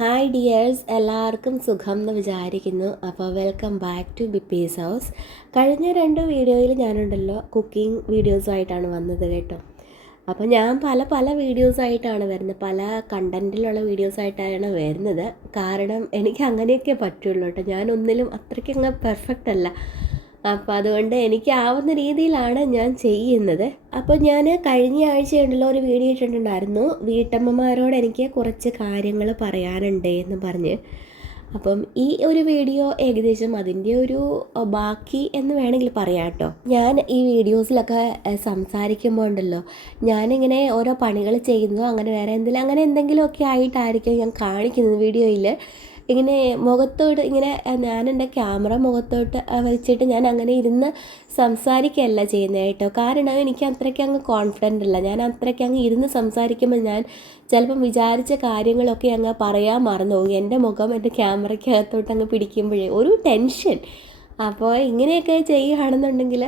Hi dears, എല്ലാവർക്കും സുഖം എന്ന് വിചാരിക്കുന്നു. അപ്പോൾ വെൽക്കം ബാക്ക് ടു ബിപ്പീസ് ഹൗസ്. കഴിഞ്ഞ 2 വീഡിയോയിൽ ഞാനുണ്ടല്ലോ കുക്കിംഗ് വീഡിയോസായിട്ടാണ് വന്നത് കേട്ടോ. അപ്പോൾ ഞാൻ പല വീഡിയോസായിട്ടാണ് വരുന്നത്, പല കണ്ടൻറ്റിലുള്ള വീഡിയോസായിട്ടാണ് വരുന്നത്. കാരണം എനിക്ക് അങ്ങനെയൊക്കെ പറ്റുള്ളൂ കേട്ടോ. ഞാനൊന്നിലും അത്രയ്ക്കങ്ങ് പെർഫെക്റ്റ് അല്ല. അപ്പോൾ അതുകൊണ്ട് എനിക്കാവുന്ന രീതിയിലാണ് ഞാൻ ചെയ്യുന്നത്. അപ്പോൾ ഞാൻ കഴിഞ്ഞ ആഴ്ചയുണ്ടല്ലോ ഒരു വീഡിയോ ഇട്ടിട്ടുണ്ടായിരുന്നു, വീട്ടമ്മമാരോട് എനിക്ക് കുറച്ച് കാര്യങ്ങൾ പറയാനുണ്ട് എന്ന് പറഞ്ഞ്. അപ്പം ഈ ഒരു വീഡിയോ ഏകദേശം അതിൻ്റെ ഒരു ബാക്കി എന്ന് വേണമെങ്കിൽ പറയാം കേട്ടോ. ഞാൻ ഈ വീഡിയോസിലൊക്കെ സംസാരിക്കുമ്പോൾ ഉണ്ടല്ലോ, ഞാനിങ്ങനെ ഓരോ പണികൾ ചെയ്യുന്നതോ അങ്ങനെ എന്തെങ്കിലുമൊക്കെ ആയിട്ടായിരിക്കും ഞാൻ കാണിക്കുന്നത് വീഡിയോയിൽ. ഇങ്ങനെ മുഖത്തോട്ട് ഇങ്ങനെ ഞാൻ എൻ്റെ ക്യാമറ മുഖത്തോട്ട് വെച്ചിട്ട് ഞാൻ അങ്ങനെ ഇരുന്ന് സംസാരിക്കുകയല്ല ചെയ്യുന്നത് കേട്ടോ. കാരണം എനിക്ക് അത്രയ്ക്ക് അങ്ങ് കോൺഫിഡൻ്റ് അല്ല. ഞാൻ അത്രയ്ക്ക് അങ്ങ് ഇരുന്ന് സംസാരിക്കുമ്പോൾ ഞാൻ ചിലപ്പം വിചാരിച്ച കാര്യങ്ങളൊക്കെ അങ്ങ് പറയാൻ മറന്നു പോകും. എൻ്റെ മുഖം എൻ്റെ ക്യാമറയ്ക്കകത്തോട്ട് അങ്ങ് പിടിക്കുമ്പോഴേ ഒരു ടെൻഷൻ. അപ്പോൾ ഇങ്ങനെയൊക്കെ ചെയ്യുകയാണെന്നുണ്ടെങ്കിൽ,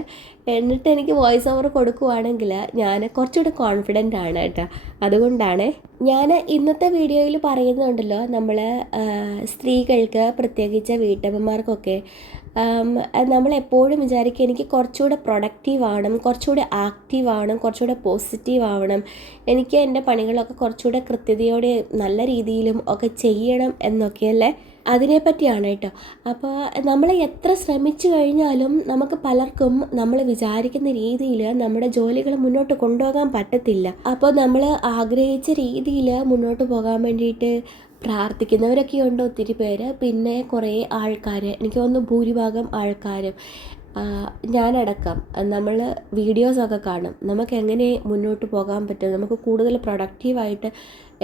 എന്നിട്ട് എനിക്ക് വോയിസ് ഓവർ കൊടുക്കുവാണെങ്കിൽ ഞാൻ കുറച്ചുകൂടെ കോൺഫിഡൻ്റ് ആണ് കേട്ടോ. അതുകൊണ്ടാണ് ഞാൻ ഇന്നത്തെ വീഡിയോയിൽ പറയുന്നുണ്ടല്ലോ, നമ്മൾ സ്ത്രീകൾക്ക് പ്രത്യേകിച്ച് വീട്ടമ്മമാർക്കൊക്കെ നമ്മളെപ്പോഴും വിചാരിക്കുക എനിക്ക് കുറച്ചുകൂടെ പ്രൊഡക്റ്റീവ് ആവണം, കുറച്ചുകൂടെ ആക്റ്റീവ് ആവണം, കുറച്ചുകൂടെ പോസിറ്റീവ് ആവണം, എനിക്ക് എൻ്റെ പണികളൊക്കെ കുറച്ചുകൂടെ കൃത്യതയോടെ നല്ല രീതിയിലും ഒക്കെ ചെയ്യണം എന്നൊക്കെയല്ലേ. അതിനെപ്പറ്റിയാണ് കേട്ടോ. അപ്പോൾ നമ്മൾ എത്ര ശ്രമിച്ചു കഴിഞ്ഞാലും നമുക്ക് പലർക്കും നമ്മൾ വിചാരിക്കുന്ന രീതിയിൽ നമ്മുടെ ജോലികൾ മുന്നോട്ട് കൊണ്ടുപോകാൻ പറ്റത്തില്ല. അപ്പോൾ നമ്മൾ ആഗ്രഹിച്ച രീതിയിൽ മുന്നോട്ട് പോകാൻ വേണ്ടിയിട്ട് പ്രാർത്ഥിക്കുന്നവരൊക്കെ ഉണ്ട് ഒത്തിരി പേര്. പിന്നെ കുറേ ആൾക്കാർ, എനിക്ക് തോന്നുന്നു ഭൂരിഭാഗം ആൾക്കാരും ഞാനടക്കം നമ്മൾ വീഡിയോസൊക്കെ കാണും, നമുക്ക് എങ്ങനെ മുന്നോട്ട് പോകാൻ പറ്റും, നമുക്ക് കൂടുതൽ പ്രൊഡക്റ്റീവായിട്ട്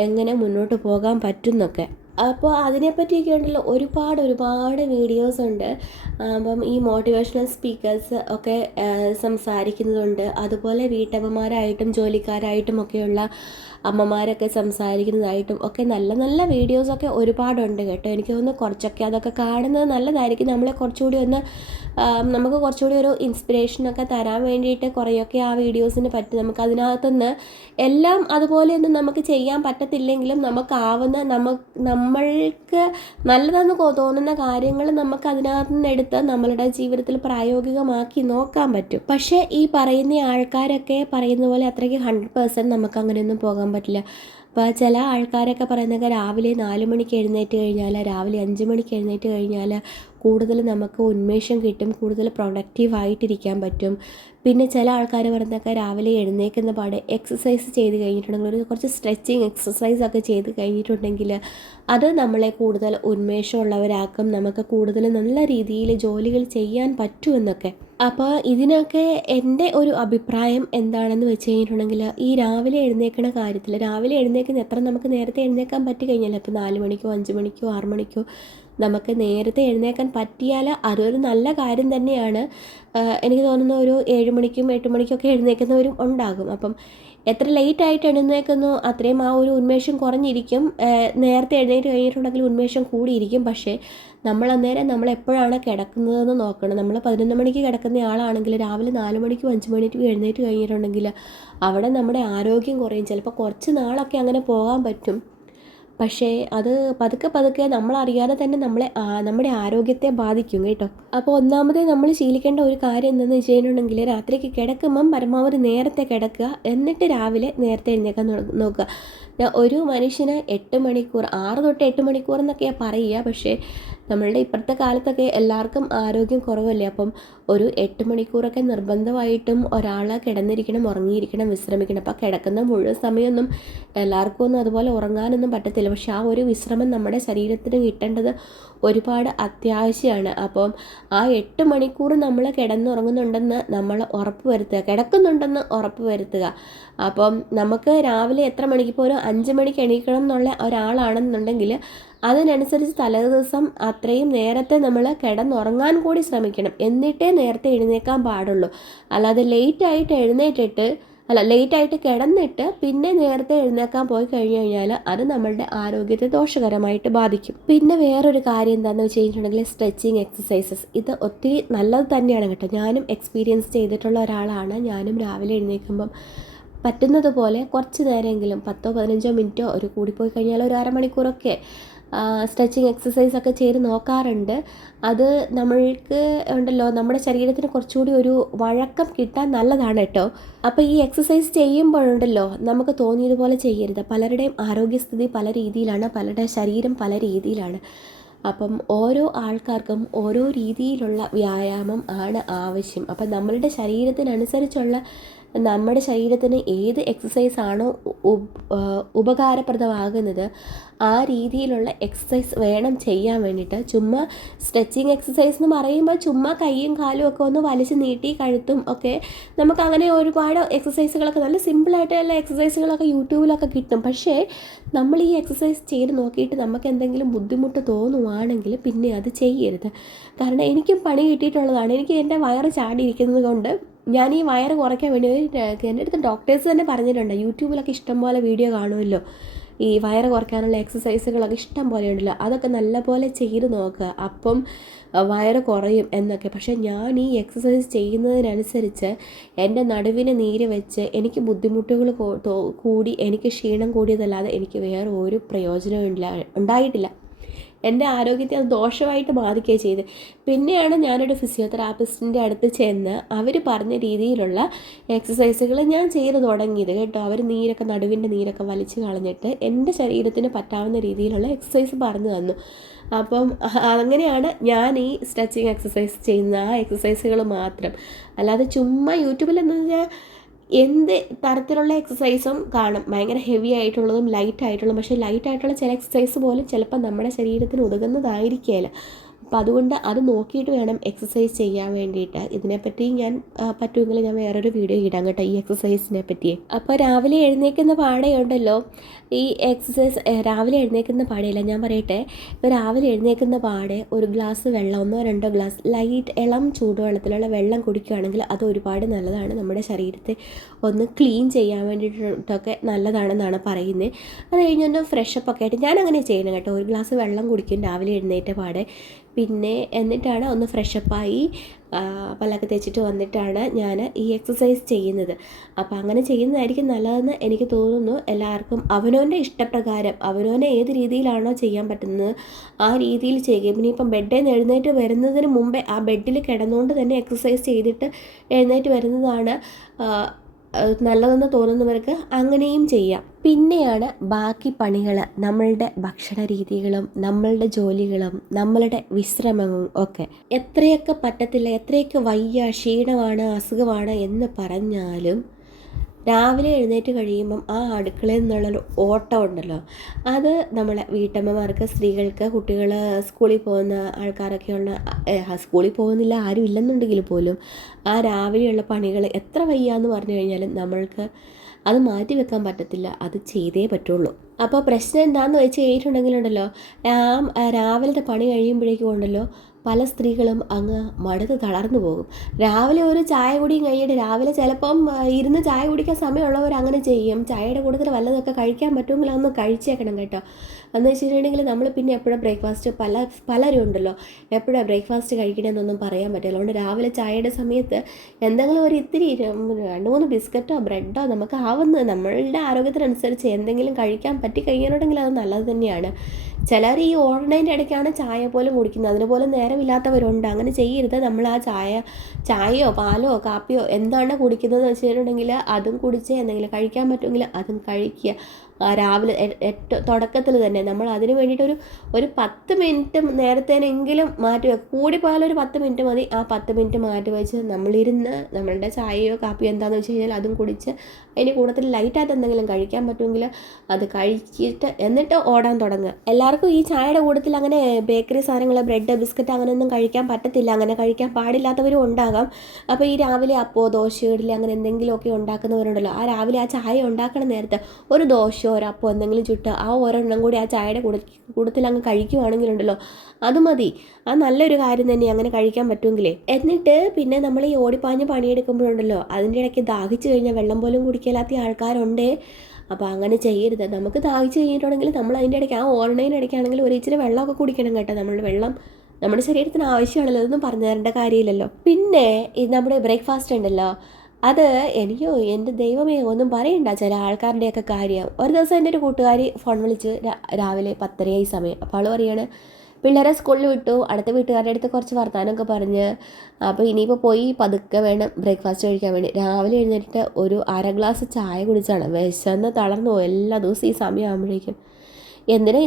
എങ്ങനെ മുന്നോട്ട് പോകാൻ പറ്റും എന്നൊക്കെ. അപ്പോൾ അതിനെപ്പറ്റിയൊക്കെ ഉണ്ടല്ലോ ഒരുപാട് വീഡിയോസ് ഉണ്ട്. അപ്പം ഈ മോട്ടിവേഷണൽ സ്പീക്കേഴ്സ് ഒക്കെ സംസാരിക്കുന്നതുണ്ട്. അതുപോലെ വീട്ടമ്മമാരായിട്ടും ജോലിക്കാരായിട്ടും ഒക്കെയുള്ള അമ്മമാരൊക്കെ സംസാരിക്കുന്നതായിട്ടും ഒക്കെ നല്ല വീഡിയോസൊക്കെ ഒരുപാടുണ്ട് കേട്ടോ. എനിക്ക് തോന്നുന്നു കുറച്ചൊക്കെ അതൊക്കെ കാണുന്നത് നല്ലതായിരിക്കും. നമ്മളെ കുറച്ചുകൂടി ഒന്ന് നമുക്ക് കുറച്ചുകൂടി ഒരു ഇൻസ്പിറേഷനൊക്കെ തരാൻ വേണ്ടിയിട്ട് കുറേയൊക്കെ ആ വീഡിയോസിന് പറ്റും. നമുക്ക് അതിനകത്തുനിന്ന് എല്ലാം അതുപോലെയൊന്നും നമുക്ക് ചെയ്യാൻ പറ്റത്തില്ലെങ്കിലും നമുക്കാവുന്ന നമ്മൾക്ക് നല്ലതെന്ന് തോന്നുന്ന കാര്യങ്ങൾ നമുക്ക് അതിനകത്ത് നിന്ന് എടുത്ത് നമ്മളുടെ ജീവിതത്തിൽ പ്രായോഗികമാക്കി നോക്കാൻ പറ്റും. പക്ഷേ ഈ പറയുന്ന ആൾക്കാരൊക്കെ പറയുന്ന പോലെ അത്രയ്ക്ക് 100% നമുക്ക് അങ്ങനെയൊന്നും പോകാൻ പറ്റില്ല. അപ്പോൾ ചില ആൾക്കാരൊക്കെ പറയുന്നതൊക്കെ രാവിലെ 4 മണിക്ക് എഴുന്നേറ്റ് കഴിഞ്ഞാൽ, രാവിലെ 5 മണിക്ക് എഴുന്നേറ്റ് കഴിഞ്ഞാൽ കൂടുതൽ നമുക്ക് ഉന്മേഷം കിട്ടും, കൂടുതൽ പ്രൊഡക്റ്റീവായിട്ടിരിക്കാൻ പറ്റും. പിന്നെ ചില ആൾക്കാർ പറയുന്നതൊക്കെ രാവിലെ എഴുന്നേൽക്കുന്ന പാടെ എക്സസൈസ് ചെയ്ത് കഴിഞ്ഞിട്ടുണ്ടെങ്കിൽ, ഒരു കുറച്ച് സ്ട്രെച്ചിങ് എക്സസൈസൊക്കെ ചെയ്ത് കഴിഞ്ഞിട്ടുണ്ടെങ്കിൽ അത് നമ്മളെ കൂടുതൽ ഉന്മേഷമുള്ളവരാക്കും, നമുക്ക് കൂടുതൽ നല്ല രീതിയിൽ ജോലികൾ ചെയ്യാൻ പറ്റുമെന്നൊക്കെ. അപ്പോൾ ഇതിനൊക്കെ എൻ്റെ ഒരു അഭിപ്രായം എന്താണെന്ന് വെച്ച് കഴിഞ്ഞിട്ടുണ്ടെങ്കിൽ, ഈ രാവിലെ എഴുന്നേൽക്കുന്ന കാര്യത്തിൽ, രാവിലെ എഴുന്നേൽക്കുന്ന എത്ര നമുക്ക് നേരത്തെ എഴുന്നേൽക്കാൻ പറ്റി കഴിഞ്ഞാൽ, ഇപ്പോൾ 4 മണിക്കോ 5 മണിക്കോ 6 മണിക്കോ നമുക്ക് നേരത്തെ എഴുന്നേൽക്കാൻ പറ്റിയാൽ അതൊരു നല്ല കാര്യം തന്നെയാണ്. എനിക്ക് തോന്നുന്നു ഒരു 7 മണിക്കും 8 മണിക്കൊക്കെ എഴുന്നേൽക്കുന്നവരും ഉണ്ടാകും. അപ്പം എത്ര ലേറ്റായിട്ട് എഴുന്നേൽക്കുന്നു അത്രയും ആ ഒരു ഉന്മേഷം കുറഞ്ഞിരിക്കും. നേരത്തെ എഴുന്നേറ്റ് കഴിഞ്ഞിട്ടുണ്ടെങ്കിൽ ഉന്മേഷം കൂടിയിരിക്കും. പക്ഷേ നമ്മൾ അന്നേരം നമ്മളെപ്പോഴാണ് കിടക്കുന്നതെന്ന് നോക്കണം. നമ്മൾ 11 മണിക്ക് കിടക്കുന്ന ആളാണെങ്കിൽ രാവിലെ 4 മണിക്കും 5 മണിക്കും എഴുന്നേറ്റ് കഴിഞ്ഞിട്ടുണ്ടെങ്കിൽ അവിടെ നമ്മുടെ ആരോഗ്യം കുറയും. ചിലപ്പോൾ കുറച്ച് നാളൊക്കെ അങ്ങനെ പോകാൻ പറ്റും. പക്ഷേ അത് പതുക്കെ നമ്മളറിയാതെ തന്നെ നമ്മുടെ ആരോഗ്യത്തെ ബാധിക്കും കേട്ടോ. അപ്പോൾ ഒന്നാമതേ നമ്മൾ ശീലിക്കേണ്ട ഒരു കാര്യം എന്താണെന്ന് വെച്ച് കഴിഞ്ഞിട്ടുണ്ടെങ്കിൽ, രാത്രിക്ക് കിടക്കുമ്പം പരമാവധി നേരത്തെ കിടക്കുക, എന്നിട്ട് രാവിലെ നേരത്തെ എഴുന്നേൽക്കാൻ നോക്കുക. ഒരു മനുഷ്യന് 8 മണിക്കൂർ, 6 തൊട്ട് 8 മണിക്കൂർ എന്നൊക്കെയാണ് പറയുക. പക്ഷേ നമ്മളുടെ ഇപ്പോഴത്തെ കാലത്തൊക്കെ എല്ലാവർക്കും ആരോഗ്യം കുറവല്ലേ. അപ്പം ഒരു 8 മണിക്കൂറൊക്കെ നിർബന്ധമായിട്ടും ഒരാൾ കിടന്നിരിക്കണം, ഉറങ്ങിയിരിക്കണം, വിശ്രമിക്കണം. അപ്പോൾ കിടക്കുന്ന മുഴുവൻ സമയമൊന്നും എല്ലാവർക്കും ഒന്നും അതുപോലെ ഉറങ്ങാനൊന്നും പറ്റത്തില്ല. പക്ഷെ ആ ഒരു വിശ്രമം നമ്മുടെ ശരീരത്തിന് കിട്ടേണ്ടത് ഒരുപാട് അത്യാവശ്യമാണ്. അപ്പം ആ 8 മണിക്കൂർ നമ്മൾ കിടന്നുറങ്ങുന്നുണ്ടെന്ന് നമ്മൾ ഉറപ്പ് വരുത്തുക, കിടക്കുന്നുണ്ടെന്ന് ഉറപ്പ് വരുത്തുക. അപ്പം നമുക്ക് രാവിലെ എത്ര മണിക്ക്, ഇപ്പോൾ ഒരു 5 മണിക്ക് എണീക്കണം എന്നുള്ള ഒരാളാണെന്നുണ്ടെങ്കിൽ അതിനനുസരിച്ച് തലേദിവസം അത്രയും നേരത്തെ നമ്മൾ കിടന്നുറങ്ങാൻ കൂടി ശ്രമിക്കണം. എന്നിട്ടേ നേരത്തെ എഴുന്നേൽക്കാൻ പാടുള്ളൂ. അല്ലാതെ ലേറ്റായിട്ട് കിടന്നിട്ട് പിന്നെ നേരത്തെ എഴുന്നേൽക്കാൻ പോയി കഴിഞ്ഞു കഴിഞ്ഞാൽ അത് നമ്മളുടെ ആരോഗ്യത്തെ ദോഷകരമായിട്ട് ബാധിക്കും. പിന്നെ വേറൊരു കാര്യം എന്താണെന്ന് വെച്ച് കഴിഞ്ഞിട്ടുണ്ടെങ്കിൽ, സ്ട്രെച്ചിങ് എക്സസൈസസ്, ഇത് ഒത്തിരി നല്ലത് തന്നെയാണ് കേട്ടോ. ഞാനും എക്സ്പീരിയൻസ് ചെയ്തിട്ടുള്ള ഒരാളാണ്. ഞാനും രാവിലെ എഴുന്നേൽക്കുമ്പം പറ്റുന്നത് പോലെ കുറച്ച് നേരമെങ്കിലും 10-15 മിനിറ്റോ, ഒരു കൂടിപ്പോയി കഴിഞ്ഞാൽ ഒരു അരമണിക്കൂറൊക്കെ സ്ട്രെച്ചിങ് എക്സസൈസൊക്കെ ചെയ്ത് നോക്കാറുണ്ട്. അത് നമ്മൾക്ക് ഉണ്ടല്ലോ നമ്മുടെ ശരീരത്തിന് കുറച്ചുകൂടി ഒരു വഴക്കം കിട്ടാൻ നല്ലതാണ് കേട്ടോ. അപ്പോൾ ഈ എക്സസൈസ് ചെയ്യുമ്പോഴുണ്ടല്ലോ നമുക്ക് തോന്നിയതുപോലെ ചെയ്യരുത്. പലരുടെയും ആരോഗ്യസ്ഥിതി പല രീതിയിലാണ്, പലരുടെ ശരീരം പല രീതിയിലാണ്. അപ്പം ഓരോ ആൾക്കാർക്കും ഓരോ രീതിയിലുള്ള വ്യായാമം ആണ് ആവശ്യം. അപ്പം നമ്മളുടെ ശരീരത്തിനനുസരിച്ചുള്ള നമ്മുടെ ശരീരത്തിന് ഏത് എക്സസൈസ് ആണോ ഉപകാരപ്രദമാകുന്നത് ആ രീതിയിലുള്ള എക്സസൈസ് വേണം ചെയ്യാൻ വേണ്ടിയിട്ട്. ചുമ്മാ സ്ട്രെച്ചിങ് എക്സസൈസ് എന്ന് പറയുമ്പോൾ ചുമ്മാ കൈയും കാലും ഒക്കെ ഒന്ന് വലിച്ച് നീട്ടി കഴുത്തും ഒക്കെ നമുക്കങ്ങനെ ഒരുപാട് എക്സസൈസുകളൊക്കെ നല്ല സിമ്പിളായിട്ടുള്ള എക്സസൈസുകളൊക്കെ യൂട്യൂബിലൊക്കെ കിട്ടും. പക്ഷേ നമ്മൾ ഈ എക്സസൈസ് ചെയ്ത് നോക്കിയിട്ട് നമുക്ക് എന്തെങ്കിലും ബുദ്ധിമുട്ട് തോന്നുവാണെങ്കിൽ പിന്നെ അത് ചെയ്യരുത്. കാരണം എനിക്കും പണി കിട്ടിയിട്ടുള്ളതാണ്. എനിക്ക് എൻ്റെ വയറ് ചാടിയിരിക്കുന്നത് കൊണ്ട് ഞാൻ ഈ വയറ് കുറയ്ക്കാൻ വേണ്ടി എൻ്റെ അടുത്ത് ഡോക്ടേഴ്സ് തന്നെ പറഞ്ഞിട്ടുണ്ട്. യൂട്യൂബിലൊക്കെ ഇഷ്ടംപോലെ വീഡിയോ കാണുമല്ലോ, ഈ വയറ് കുറയ്ക്കാനുള്ള എക്സസൈസുകളൊക്കെ ഇഷ്ടം പോലെ ഉണ്ടല്ലോ, അതൊക്കെ നല്ലപോലെ ചെയ്ത് നോക്കുക, അപ്പം വയറ് കുറയും എന്നൊക്കെ. പക്ഷേ ഞാൻ ഈ എക്സസൈസ് ചെയ്യുന്നതിനനുസരിച്ച് എൻ്റെ നടുവിന് നീര് വെച്ച് എനിക്ക് ബുദ്ധിമുട്ടുകൾ കൂടി എനിക്ക് ക്ഷീണം കൂടിയതല്ലാതെ എനിക്ക് വേറെ ഒരു പ്രയോജനവും ഉണ്ടായിട്ടില്ല. എൻ്റെ ആരോഗ്യത്തെ അത് ദോഷമായിട്ട് ബാധിക്കുകയും ചെയ്ത്. പിന്നെയാണ് ഞാനൊരു ഫിസിയോതെറാപ്പിസ്റ്റിൻ്റെ അടുത്ത് ചെന്ന് അവർ പറഞ്ഞ രീതിയിലുള്ള എക്സസൈസുകൾ ഞാൻ ചെയ്ത് തുടങ്ങിയത് കേട്ടോ. അവർ നടുവിൻ്റെ നീരൊക്കെ വലിച്ചു കളഞ്ഞിട്ട് എൻ്റെ ശരീരത്തിന് പറ്റാവുന്ന രീതിയിലുള്ള എക്സസൈസ് പറഞ്ഞു തന്നു. അപ്പം അങ്ങനെയാണ് ഞാൻ ഈ സ്ട്രെച്ചിങ് എക്സസൈസ് ചെയ്യുന്ന ആ എക്സസൈസുകൾ മാത്രം. അല്ലാതെ ചുമ്മാ യൂട്യൂബിലെന്ന് വെച്ചാൽ എന്ത് തരത്തിലുള്ള എക്സസൈസും കാണും, ഭയങ്കര ഹെവി ആയിട്ടുള്ളതും ലൈറ്റ് ആയിട്ടുള്ളതും. പക്ഷേ ലൈറ്റ് ആയിട്ടുള്ള ചില എക്സസൈസ് പോലും ചിലപ്പോൾ നമ്മുടെ ശരീരത്തിന് ഉതകുന്നതായിരിക്കുകയില്ല. അപ്പോൾ അതുകൊണ്ട് അത് നോക്കിയിട്ട് വേണം എക്സസൈസ് ചെയ്യാൻ വേണ്ടിയിട്ട്. ഇതിനെപ്പറ്റി ഞാൻ പറ്റുമെങ്കിൽ ഞാൻ വേറൊരു വീഡിയോ ഇടാം കേട്ടോ ഈ എക്സസൈസിനെ പറ്റി. അപ്പോൾ രാവിലെ എഴുന്നേൽക്കുന്ന പാടെയുണ്ടല്ലോ ഈ എക്സസൈസ്, രാവിലെ എഴുന്നേൽക്കുന്ന പാടെയല്ല ഞാൻ പറയട്ടെ, ഇപ്പോൾ രാവിലെ എഴുന്നേൽക്കുന്ന പാടെ ഒരു ഗ്ലാസ് വെള്ളം, 1-2 ഗ്ലാസ് ലൈറ്റ് ഇളം ചൂടുവെള്ളത്തിലുള്ള വെള്ളം കുടിക്കുകയാണെങ്കിൽ അത് ഒരുപാട് നല്ലതാണ്. നമ്മുടെ ശരീരത്തെ ഒന്ന് ക്ലീൻ ചെയ്യാൻ വേണ്ടിയിട്ടൊക്കെ നല്ലതാണെന്നാണ് പറയുന്നത്. അത് കഴിഞ്ഞൊന്ന് ഫ്രഷപ്പ് ഒക്കെ ആയിട്ട് ഞാൻ അങ്ങനെ ചെയ്യണം കേട്ടോ. ഒരു ഗ്ലാസ് വെള്ളം കുടിക്കും രാവിലെ എഴുന്നേറ്റ പാടെ. പിന്നെ എന്നിട്ടാണ് ഒന്ന് ഫ്രഷപ്പായി പല്ലൊക്കെ തേച്ചിട്ട് വന്നിട്ടാണ് ഞാൻ ഈ എക്സസൈസ് ചെയ്യുന്നത്. അപ്പോൾ അങ്ങനെ ചെയ്യുന്നതായിരിക്കും നല്ലതെന്ന് എനിക്ക് തോന്നുന്നു. എല്ലാവർക്കും അവനവൻ്റെ ഇഷ്ടപ്രകാരം അവനവനെ ഏത് രീതിയിലാണോ ചെയ്യാൻ പറ്റുന്നത് ആ രീതിയിൽ ചെയ്യുക. പിന്നെ ഇപ്പം ബെഡിൽ നിന്ന് എഴുന്നേറ്റ് വരുന്നതിന് മുമ്പേ ആ ബെഡിൽ കിടന്നുകൊണ്ട് തന്നെ എക്സസൈസ് ചെയ്തിട്ട് എഴുന്നേറ്റ് വരുന്നതാണ് നല്ലതെന്ന് തോന്നുന്നവർക്ക് അങ്ങനെയും ചെയ്യാം. പിന്നെയാണ് ബാക്കി പണികൾ, നമ്മളുടെ ഭക്ഷണ രീതികളും നമ്മളുടെ ജോലികളും നമ്മളുടെ വിശ്രമവും ഒക്കെ. എത്രയൊക്കെ പറ്റത്തില്ല, എത്രയൊക്കെ വയ്യ, ക്ഷീണമാണ്, അസുഖമാണ് എന്ന് പറഞ്ഞാലും രാവിലെ എഴുന്നേറ്റ് കഴിയുമ്പം ആ അടുക്കളയിൽ നിന്നുള്ളൊരു ഓട്ടം ഉണ്ടല്ലോ, അത് നമ്മളെ വീട്ടമ്മമാർക്ക്, സ്ത്രീകൾക്ക്, കുട്ടികൾ, സ്കൂളിൽ പോകുന്ന ആൾക്കാരൊക്കെയുള്ള, സ്കൂളിൽ പോകുന്നില്ല ആരും ഇല്ലെന്നുണ്ടെങ്കിൽ പോലും ആ രാവിലെയുള്ള പണികൾ എത്ര വയ്യാന്ന് പറഞ്ഞു കഴിഞ്ഞാലും നമ്മൾക്ക് അത് മാറ്റി വെക്കാൻ പറ്റത്തില്ല, അത് ചെയ്തേ പറ്റുള്ളൂ. അപ്പോൾ പ്രശ്നം എന്താണെന്ന് വെച്ച് കഴിഞ്ഞിട്ടുണ്ടെങ്കിലുണ്ടല്ലോ, രാവിലത്തെ പണി കഴിയുമ്പോഴേക്കും ഉണ്ടല്ലോ പല സ്ത്രീകളും അങ്ങ് മടുത്ത് തളർന്നു പോകും. രാവിലെ ഒരു ചായ കുടിയും കഴിഞ്ഞിട്ട്, രാവിലെ ചിലപ്പം ഇരുന്ന് ചായ കുടിക്കാൻ സമയമുള്ളവർ അങ്ങനെ ചെയ്യും. ചായയുടെ കൂട്ടത്തിൽ വല്ലതൊക്കെ കഴിക്കാൻ പറ്റുമെങ്കിൽ അതൊന്ന് കഴിച്ചേക്കണം കേട്ടോ. എന്ന് വെച്ചിട്ടുണ്ടെങ്കിൽ നമ്മൾ പിന്നെ എപ്പോഴും ബ്രേക്ക്ഫാസ്റ്റ് പലരും ഉണ്ടല്ലോ എപ്പോഴാണ് ബ്രേക്ക്ഫാസ്റ്റ് കഴിക്കണമെന്നൊന്നും പറയാൻ പറ്റില്ല. അതുകൊണ്ട് രാവിലെ ചായയുടെ സമയത്ത് എന്തെങ്കിലും ഒരു ഇത്തിരി 2-3 ബിസ്ക്കറ്റോ ബ്രെഡോ നമുക്ക് നമ്മളുടെ ആരോഗ്യത്തിനനുസരിച്ച് എന്തെങ്കിലും കഴിക്കാൻ പറ്റി കഴിഞ്ഞിട്ടുണ്ടെങ്കിൽ അത് നല്ലത് തന്നെയാണ്. ചിലർ ഈ ഓൺലൈൻ്റെ ഇടയ്ക്കാണ് ചായ പോലും കുടിക്കുന്നത്, അതിന് പോലും നേരമില്ലാത്തവരുണ്ട്. അങ്ങനെ ചെയ്യരുത്. നമ്മൾ ആ ചായയോ പാലോ കാപ്പിയോ എന്താണ് കുടിക്കുന്നതെന്ന് വെച്ചിട്ടുണ്ടെങ്കിൽ അതും കുടിച്ച് എന്തെങ്കിലും കഴിക്കാൻ പറ്റുമെങ്കിൽ അതും കഴിക്കുക. രാവിലെ തുടക്കത്തിൽ തന്നെ നമ്മൾ അതിന് വേണ്ടിയിട്ട് ഒരു 10 മിനിറ്റ് നേരത്തേനെങ്കിലും മാറ്റി വെക്കുക. കൂടിപ്പോയാലൊരു 10 മിനിറ്റ് മതി. ആ 10 മിനിറ്റ് മാറ്റി വെച്ച് നമ്മളിരുന്ന് നമ്മളുടെ ചായയോ കാപ്പിയോ എന്താണെന്ന് വെച്ച് കഴിഞ്ഞാൽ അതും കുടിച്ച് അതിന് കൂട്ടത്തിൽ ലൈറ്റായിട്ട് എന്തെങ്കിലും കഴിക്കാൻ പറ്റുമെങ്കിൽ അത് കഴിച്ചിട്ട് എന്നിട്ട് ഓടാൻ തുടങ്ങുക. എല്ലാവർക്കും ഈ ചായയുടെ കൂട്ടത്തിൽ അങ്ങനെ ബേക്കറി സാധനങ്ങൾ, ബ്രെഡ്, ബിസ്ക്കറ്റ് അങ്ങനെയൊന്നും കഴിക്കാൻ പറ്റത്തില്ല, അങ്ങനെ കഴിക്കാൻ പാടില്ലാത്തവരും ഉണ്ടാകാം. അപ്പോൾ ഈ രാവിലെ അപ്പോ ദോശ, ഇഡ്ഡലി അങ്ങനെ എന്തെങ്കിലുമൊക്കെ ഉണ്ടാക്കുന്നവരുണ്ടല്ലോ, ആ രാവിലെ ആ ചായ ഉണ്ടാക്കണ നേരത്തെ ഒരു ദോശ ഒരപ്പോൾ എന്തെങ്കിലും ചുട്ട് ആ ഒരെണ്ണം കൂടി ആ ചായയുടെ കൂട്ടത്തിൽ അങ്ങ് കഴിക്കുവാണെങ്കിലുണ്ടല്ലോ അത് മതി. അത് നല്ലൊരു കാര്യം തന്നെ, അങ്ങനെ കഴിക്കാൻ പറ്റുമെങ്കിലേ. എന്നിട്ട് പിന്നെ നമ്മൾ ഈ ഓടിപ്പാഞ്ഞ് പണിയെടുക്കുമ്പോഴുണ്ടല്ലോ അതിൻ്റെ ഇടയ്ക്ക് ദാഹിച്ചു കഴിഞ്ഞാൽ വെള്ളം പോലും കുടിക്കാത്ത ആൾക്കാരുണ്ടേ. അപ്പോൾ അങ്ങനെ ചെയ്യരുത്. നമുക്ക് ദാഹിച്ചു കഴിഞ്ഞിട്ടുണ്ടെങ്കിൽ നമ്മൾ അതിൻ്റെ ഇടയ്ക്ക് ആ ഓൺലൈൻ ഇടയ്ക്കാണെങ്കിൽ ഒരു ഇച്ചിരി വെള്ളമൊക്കെ കുടിക്കണം കേട്ടോ. നമ്മളുടെ വെള്ളം നമ്മുടെ ശരീരത്തിന് ആവശ്യമാണല്ലോ, അതൊന്നും പറഞ്ഞു തരേണ്ട കാര്യമില്ലല്ലോ. പിന്നെ നമ്മുടെ ബ്രേക്ക്ഫാസ്റ്റ് ഉണ്ടല്ലോ അത് എനിക്ക് എൻ്റെ ദൈവമേ ഒന്നും പറയണ്ട ചില ആൾക്കാരുടെയൊക്കെ കാര്യം. ഒരു ദിവസം എൻ്റെ ഒരു കൂട്ടുകാരി ഫോൺ വിളിച്ച് രാവിലെ 10:30 സമയം. അപ്പോൾ അവൾ പറയാണ് പിള്ളേരെ സ്കൂളിൽ വിട്ടു, അടുത്ത വീട്ടുകാരുടെ അടുത്ത് കുറച്ച് വർത്താനമൊക്കെ പറഞ്ഞ് അപ്പോൾ ഇനിയിപ്പോൾ പോയി പതുക്കെ വേണം ബ്രേക്ക്ഫാസ്റ്റ് കഴിക്കാൻ വേണ്ടി. രാവിലെ എഴുന്നേറ്റ് ഒരു അര ഗ്ലാസ് ചായ കുടിച്ചാണ്. വിശന്ന് തളർന്നു പോകും എല്ലാ ദിവസവും ഈ സമയമാകുമ്പോഴേക്കും. എന്തിനാ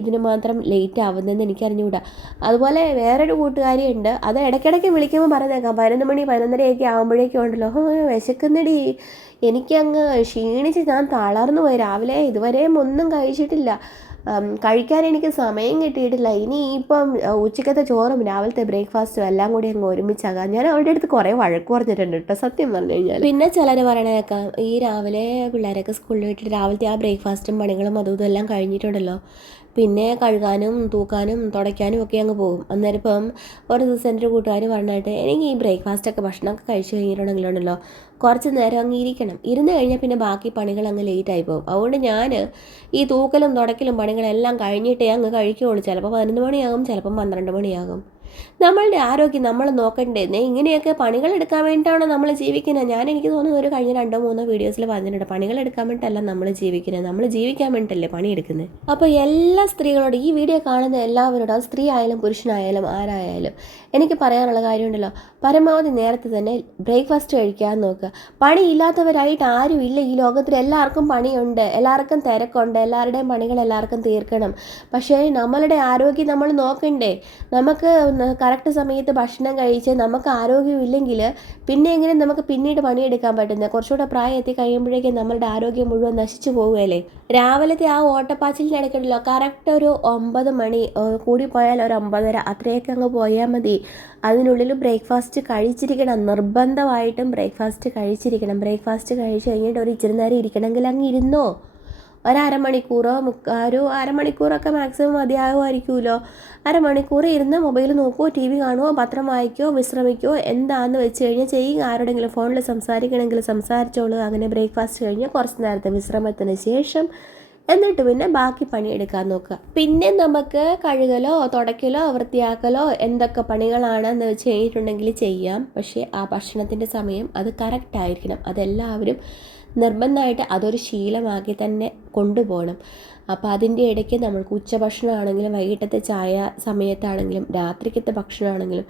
ഇതിന് മാത്രം ലേറ്റ് ആവുന്നതെന്ന് എനിക്കറിഞ്ഞുകൂടാ. അതുപോലെ വേറൊരു കൂട്ടുകാരിയുണ്ട്, അത് ഇടയ്ക്കിടയ്ക്ക് വിളിക്കുമ്പോൾ പറഞ്ഞേക്കാം 11 മണി 11:30 ആകുമ്പോഴേക്കും ഉണ്ടല്ലോ വിശക്കുന്നടി, എനിക്കങ്ങ് ക്ഷീണിച്ച് ഞാൻ തളർന്നു പോയി, രാവിലെ ഇതുവരെയും ഒന്നും കഴിച്ചിട്ടില്ല, കഴിക്കാൻ എനിക്ക് സമയം കിട്ടിയിട്ടില്ല, ഇനിയിപ്പം ഉച്ചക്കത്തെ ചോറും രാവിലത്തെ ബ്രേക്ക്ഫാസ്റ്റും എല്ലാം കൂടി അങ്ങ് ഒരുമിച്ചാകാം. ഞാൻ അവരുടെ അടുത്ത് കുറേ വഴക്ക് പറഞ്ഞിട്ടുണ്ട് കേട്ടോ, സത്യം പറഞ്ഞു കഴിഞ്ഞാൽ. പിന്നെ ചിലർ പറയണേക്കാം ഈ രാവിലെ പിള്ളേരൊക്കെ സ്കൂളിൽ വിട്ടിട്ട് രാവിലത്തെ ആ ബ്രേക്ക്ഫാസ്റ്റും പണികളും അതും ഇതെല്ലാം കഴിഞ്ഞിട്ടുണ്ടല്ലോ, പിന്നെ കഴുകാനും തൂക്കാനും തുടയ്ക്കാനും ഒക്കെ അങ്ങ് പോകും. അന്നേരം ഇപ്പം ഒരു ദിവസം എൻ്റെ ഒരു കൂട്ടുകാർ പറഞ്ഞിട്ട് എനിക്ക് ഈ ബ്രേക്ക്ഫാസ്റ്റൊക്കെ ഭക്ഷണമൊക്കെ കഴിച്ച് കഴിഞ്ഞിട്ടുണ്ടെങ്കിലുണ്ടല്ലോ കുറച്ച് നേരം അങ്ങ് ഇരിക്കണം, ഇരുന്ന് കഴിഞ്ഞാൽ പിന്നെ ബാക്കി പണികൾ അങ്ങ് ലേറ്റായി പോകും. അതുകൊണ്ട് ഞാൻ ഈ തൂക്കലും തുടയ്ക്കലും പണികളെല്ലാം കഴിഞ്ഞിട്ടേ അങ്ങ് കഴിക്കുകയുള്ളൂ. ചിലപ്പോൾ 11 മണിയാകും, ചിലപ്പം 12 മണിയാകും. നമ്മളുടെ ആരോഗ്യം നമ്മൾ നോക്കണ്ടേ? ഇങ്ങനെയൊക്കെ പണികൾ എടുക്കാൻ വേണ്ടിയിട്ടാണോ നമ്മൾ ജീവിക്കുന്നത്? എനിക്ക് തോന്നുന്നു ഒരു കഴിഞ്ഞ 2-3 വീഡിയോസിൽ പറഞ്ഞിട്ടുണ്ട്, പണികൾ എടുക്കാൻ വേണ്ടിയിട്ടല്ല നമ്മൾ ജീവിക്കുന്നത്, നമ്മൾ ജീവിക്കാൻ വേണ്ടിയിട്ടല്ലേ പണിയെടുക്കുന്നത്. അപ്പോൾ എല്ലാ സ്ത്രീകളോടും, ഈ വീഡിയോ കാണുന്ന എല്ലാവരോടും, അത് സ്ത്രീ ആയാലും പുരുഷനായാലും ആരായാലും എനിക്ക് പറയാനുള്ള കാര്യമുണ്ടല്ലോ, പരമാവധി നേരത്തെ തന്നെ ബ്രേക്ക്ഫാസ്റ്റ് കഴിക്കാൻ നോക്കുക. പണിയില്ലാത്തവരായിട്ട് ആരും ഇല്ല ഈ ലോകത്തിൽ. എല്ലാവർക്കും പണിയുണ്ട്, എല്ലാവർക്കും തിരക്കുണ്ട്, എല്ലാവരുടെയും പണികൾ എല്ലാവർക്കും തീർക്കണം. പക്ഷേ നമ്മളുടെ ആരോഗ്യം നമ്മൾ നോക്കണ്ടേ? നമുക്ക് കറക്റ്റ് സമയത്ത് ഭക്ഷണം കഴിച്ച് നമുക്ക് ആരോഗ്യമില്ലെങ്കിൽ പിന്നെ എങ്ങനെ നമുക്ക് പിന്നീട് പണിയെടുക്കാൻ പറ്റുന്നത്? കുറച്ചുകൂടെ പ്രായം എത്തി കഴിയുമ്പോഴേക്കും നമ്മളുടെ ആരോഗ്യം മുഴുവൻ നശിച്ചു പോവുകയല്ലേ. രാവിലത്തെ ആ ഓട്ടപ്പാച്ചിലിൻ്റെ ഇടയ്ക്കുണ്ടല്ലോ കറക്റ്റ് ഒരു 9 മണി, കൂടിപ്പോയാൽ ഒരു 9:30 അത്രയൊക്കെ അങ്ങ് പോയാൽ മതി. അതിനുള്ളിൽ ബ്രേക്ക്ഫാസ്റ്റ് കഴിച്ചിരിക്കണം, നിർബന്ധമായിട്ടും ബ്രേക്ക്ഫാസ്റ്റ് കഴിച്ചിരിക്കണം. ബ്രേക്ക്ഫാസ്റ്റ് കഴിച്ച് കഴിഞ്ഞിട്ട് ഒരു ഇച്ചിരി നേരം ഇരിക്കണമെങ്കിൽ അങ്ങ് ഇരുന്നോ, അരമണിക്കൂറോ അരമണിക്കൂറൊക്കെ മാക്സിമം മതിയാകുമായിരിക്കുമല്ലോ. അരമണിക്കൂർ ഇരുന്ന് മൊബൈൽ നോക്കുമോ, TV കാണുമോ, പത്രം വായിക്കുമോ, വിശ്രമിക്കുമോ, എന്താണെന്ന് വെച്ച് കഴിഞ്ഞാൽ ചെയ്യുക. ആരോടെങ്കിലും ഫോണിൽ സംസാരിക്കണമെങ്കിൽ സംസാരിച്ചോളൂ. അങ്ങനെ ബ്രേക്ക്ഫാസ്റ്റ് കഴിഞ്ഞ് കുറച്ച് നേരത്തെ വിശ്രമത്തിന് ശേഷം എന്നിട്ട് പിന്നെ ബാക്കി പണിയെടുക്കാൻ നോക്കുക. പിന്നെ നമുക്ക് കഴുകലോ തുടയ്ക്കലോ വൃത്തിയാക്കലോ എന്തൊക്കെ പണികളാണെന്ന് വെച്ച് കഴിഞ്ഞിട്ടുണ്ടെങ്കിൽ ചെയ്യാം. പക്ഷേ ആ ഭക്ഷണത്തിൻ്റെ സമയം അത് കറക്റ്റായിരിക്കണം. അതെല്ലാവരും നിർബന്ധമായിട്ട് അതൊരു ശീലമാക്കി തന്നെ കൊണ്ടുപോകണം. അപ്പോൾ അതിൻ്റെ ഇടയ്ക്ക് നമ്മൾക്ക് ഉച്ചഭക്ഷണമാണെങ്കിലും വൈകിട്ടത്തെ ചായ സമയത്താണെങ്കിലും രാത്രിക്കത്തെ ഭക്ഷണമാണെങ്കിലും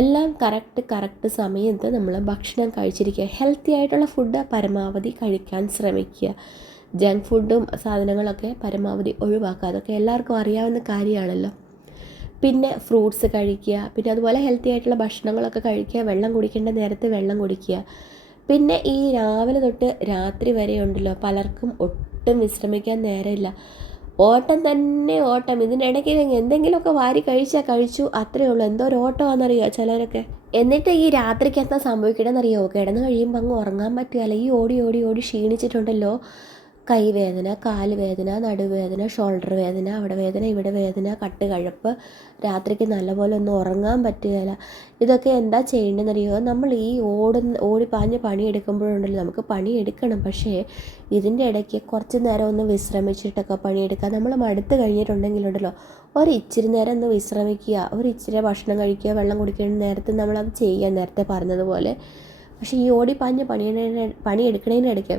എല്ലാം കറക്റ്റ് സമയത്ത് നമ്മൾ ഭക്ഷണം കഴിച്ചിരിക്കുക. ഹെൽത്തി ആയിട്ടുള്ള ഫുഡ് പരമാവധി കഴിക്കാൻ ശ്രമിക്കുക. ജങ്ക് ഫുഡും സാധനങ്ങളൊക്കെ പരമാവധി ഒഴിവാക്കുക. അതൊക്കെ എല്ലാവർക്കും അറിയാവുന്ന കാര്യമാണല്ലോ. പിന്നെ ഫ്രൂട്ട്സ് കഴിക്കുക, പിന്നെ അതുപോലെ ഹെൽത്തി ആയിട്ടുള്ള ഭക്ഷണങ്ങളൊക്കെ കഴിക്കുക. വെള്ളം കുടിക്കേണ്ട നേരത്ത് വെള്ളം കുടിക്കുക. പിന്നെ ഈ രാവിലെ തൊട്ട് രാത്രി വരെ ഉണ്ടല്ലോ പലർക്കും ഒട്ടും വിശ്രമിക്കാൻ നേരമില്ല. ഓട്ടം തന്നെ ഓട്ടം. ഇതിനിടയ്ക്ക് എന്തെങ്കിലുമൊക്കെ വാരി കഴിച്ചു, അത്രയേ ഉള്ളൂ. എന്തോ ഒരു ഓട്ടമാണെന്നറിയോ ചിലരൊക്കെ. എന്നിട്ട് ഈ രാത്രിക്ക് എന്താ സംഭവിക്കണമെന്നറിയോ? കിടന്ന് കഴിയുമ്പോൾ അങ്ങ് ഉറങ്ങാൻ പറ്റുകയില്ല. ഈ ഓടി ക്ഷീണിച്ചിട്ടുണ്ടല്ലോ കൈവേദന, കാലുവേദന, നടുവേദന, ഷോൾഡർ വേദന, അവിടെ വേദന ഇവിടെ വേദന, കഴുപ്പ്, രാത്രിക്ക് നല്ലപോലെ ഒന്നും ഉറങ്ങാൻ പറ്റുകയില്ല. ഇതൊക്കെ എന്താ ചെയ്യേണ്ടതെന്നറിയോ? നമ്മൾ ഈ ഓടിപ്പാഞ്ഞ് പണിയെടുക്കുമ്പോഴുണ്ടല്ലോ നമുക്ക് പണിയെടുക്കണം. പക്ഷേ ഇതിൻ്റെ ഇടയ്ക്ക് കുറച്ച് നേരം ഒന്ന് വിശ്രമിച്ചിട്ടൊക്കെ പണിയെടുക്കുക. നമ്മൾ മടുത്ത് കഴിഞ്ഞിട്ടുണ്ടെങ്കിലുണ്ടല്ലോ ഇച്ചിരി നേരം ഒന്ന് വിശ്രമിക്കുക, ഇച്ചിരി ഭക്ഷണം കഴിക്കുക, വെള്ളം കുടിക്കുന്ന നേരത്തെ നമ്മളത് ചെയ്യുക, നേരത്തെ പറഞ്ഞതുപോലെ. പക്ഷേ ഈ ഓടിപ്പാഞ്ഞ് പണിയെടുക്കണതിനിടയ്ക്ക്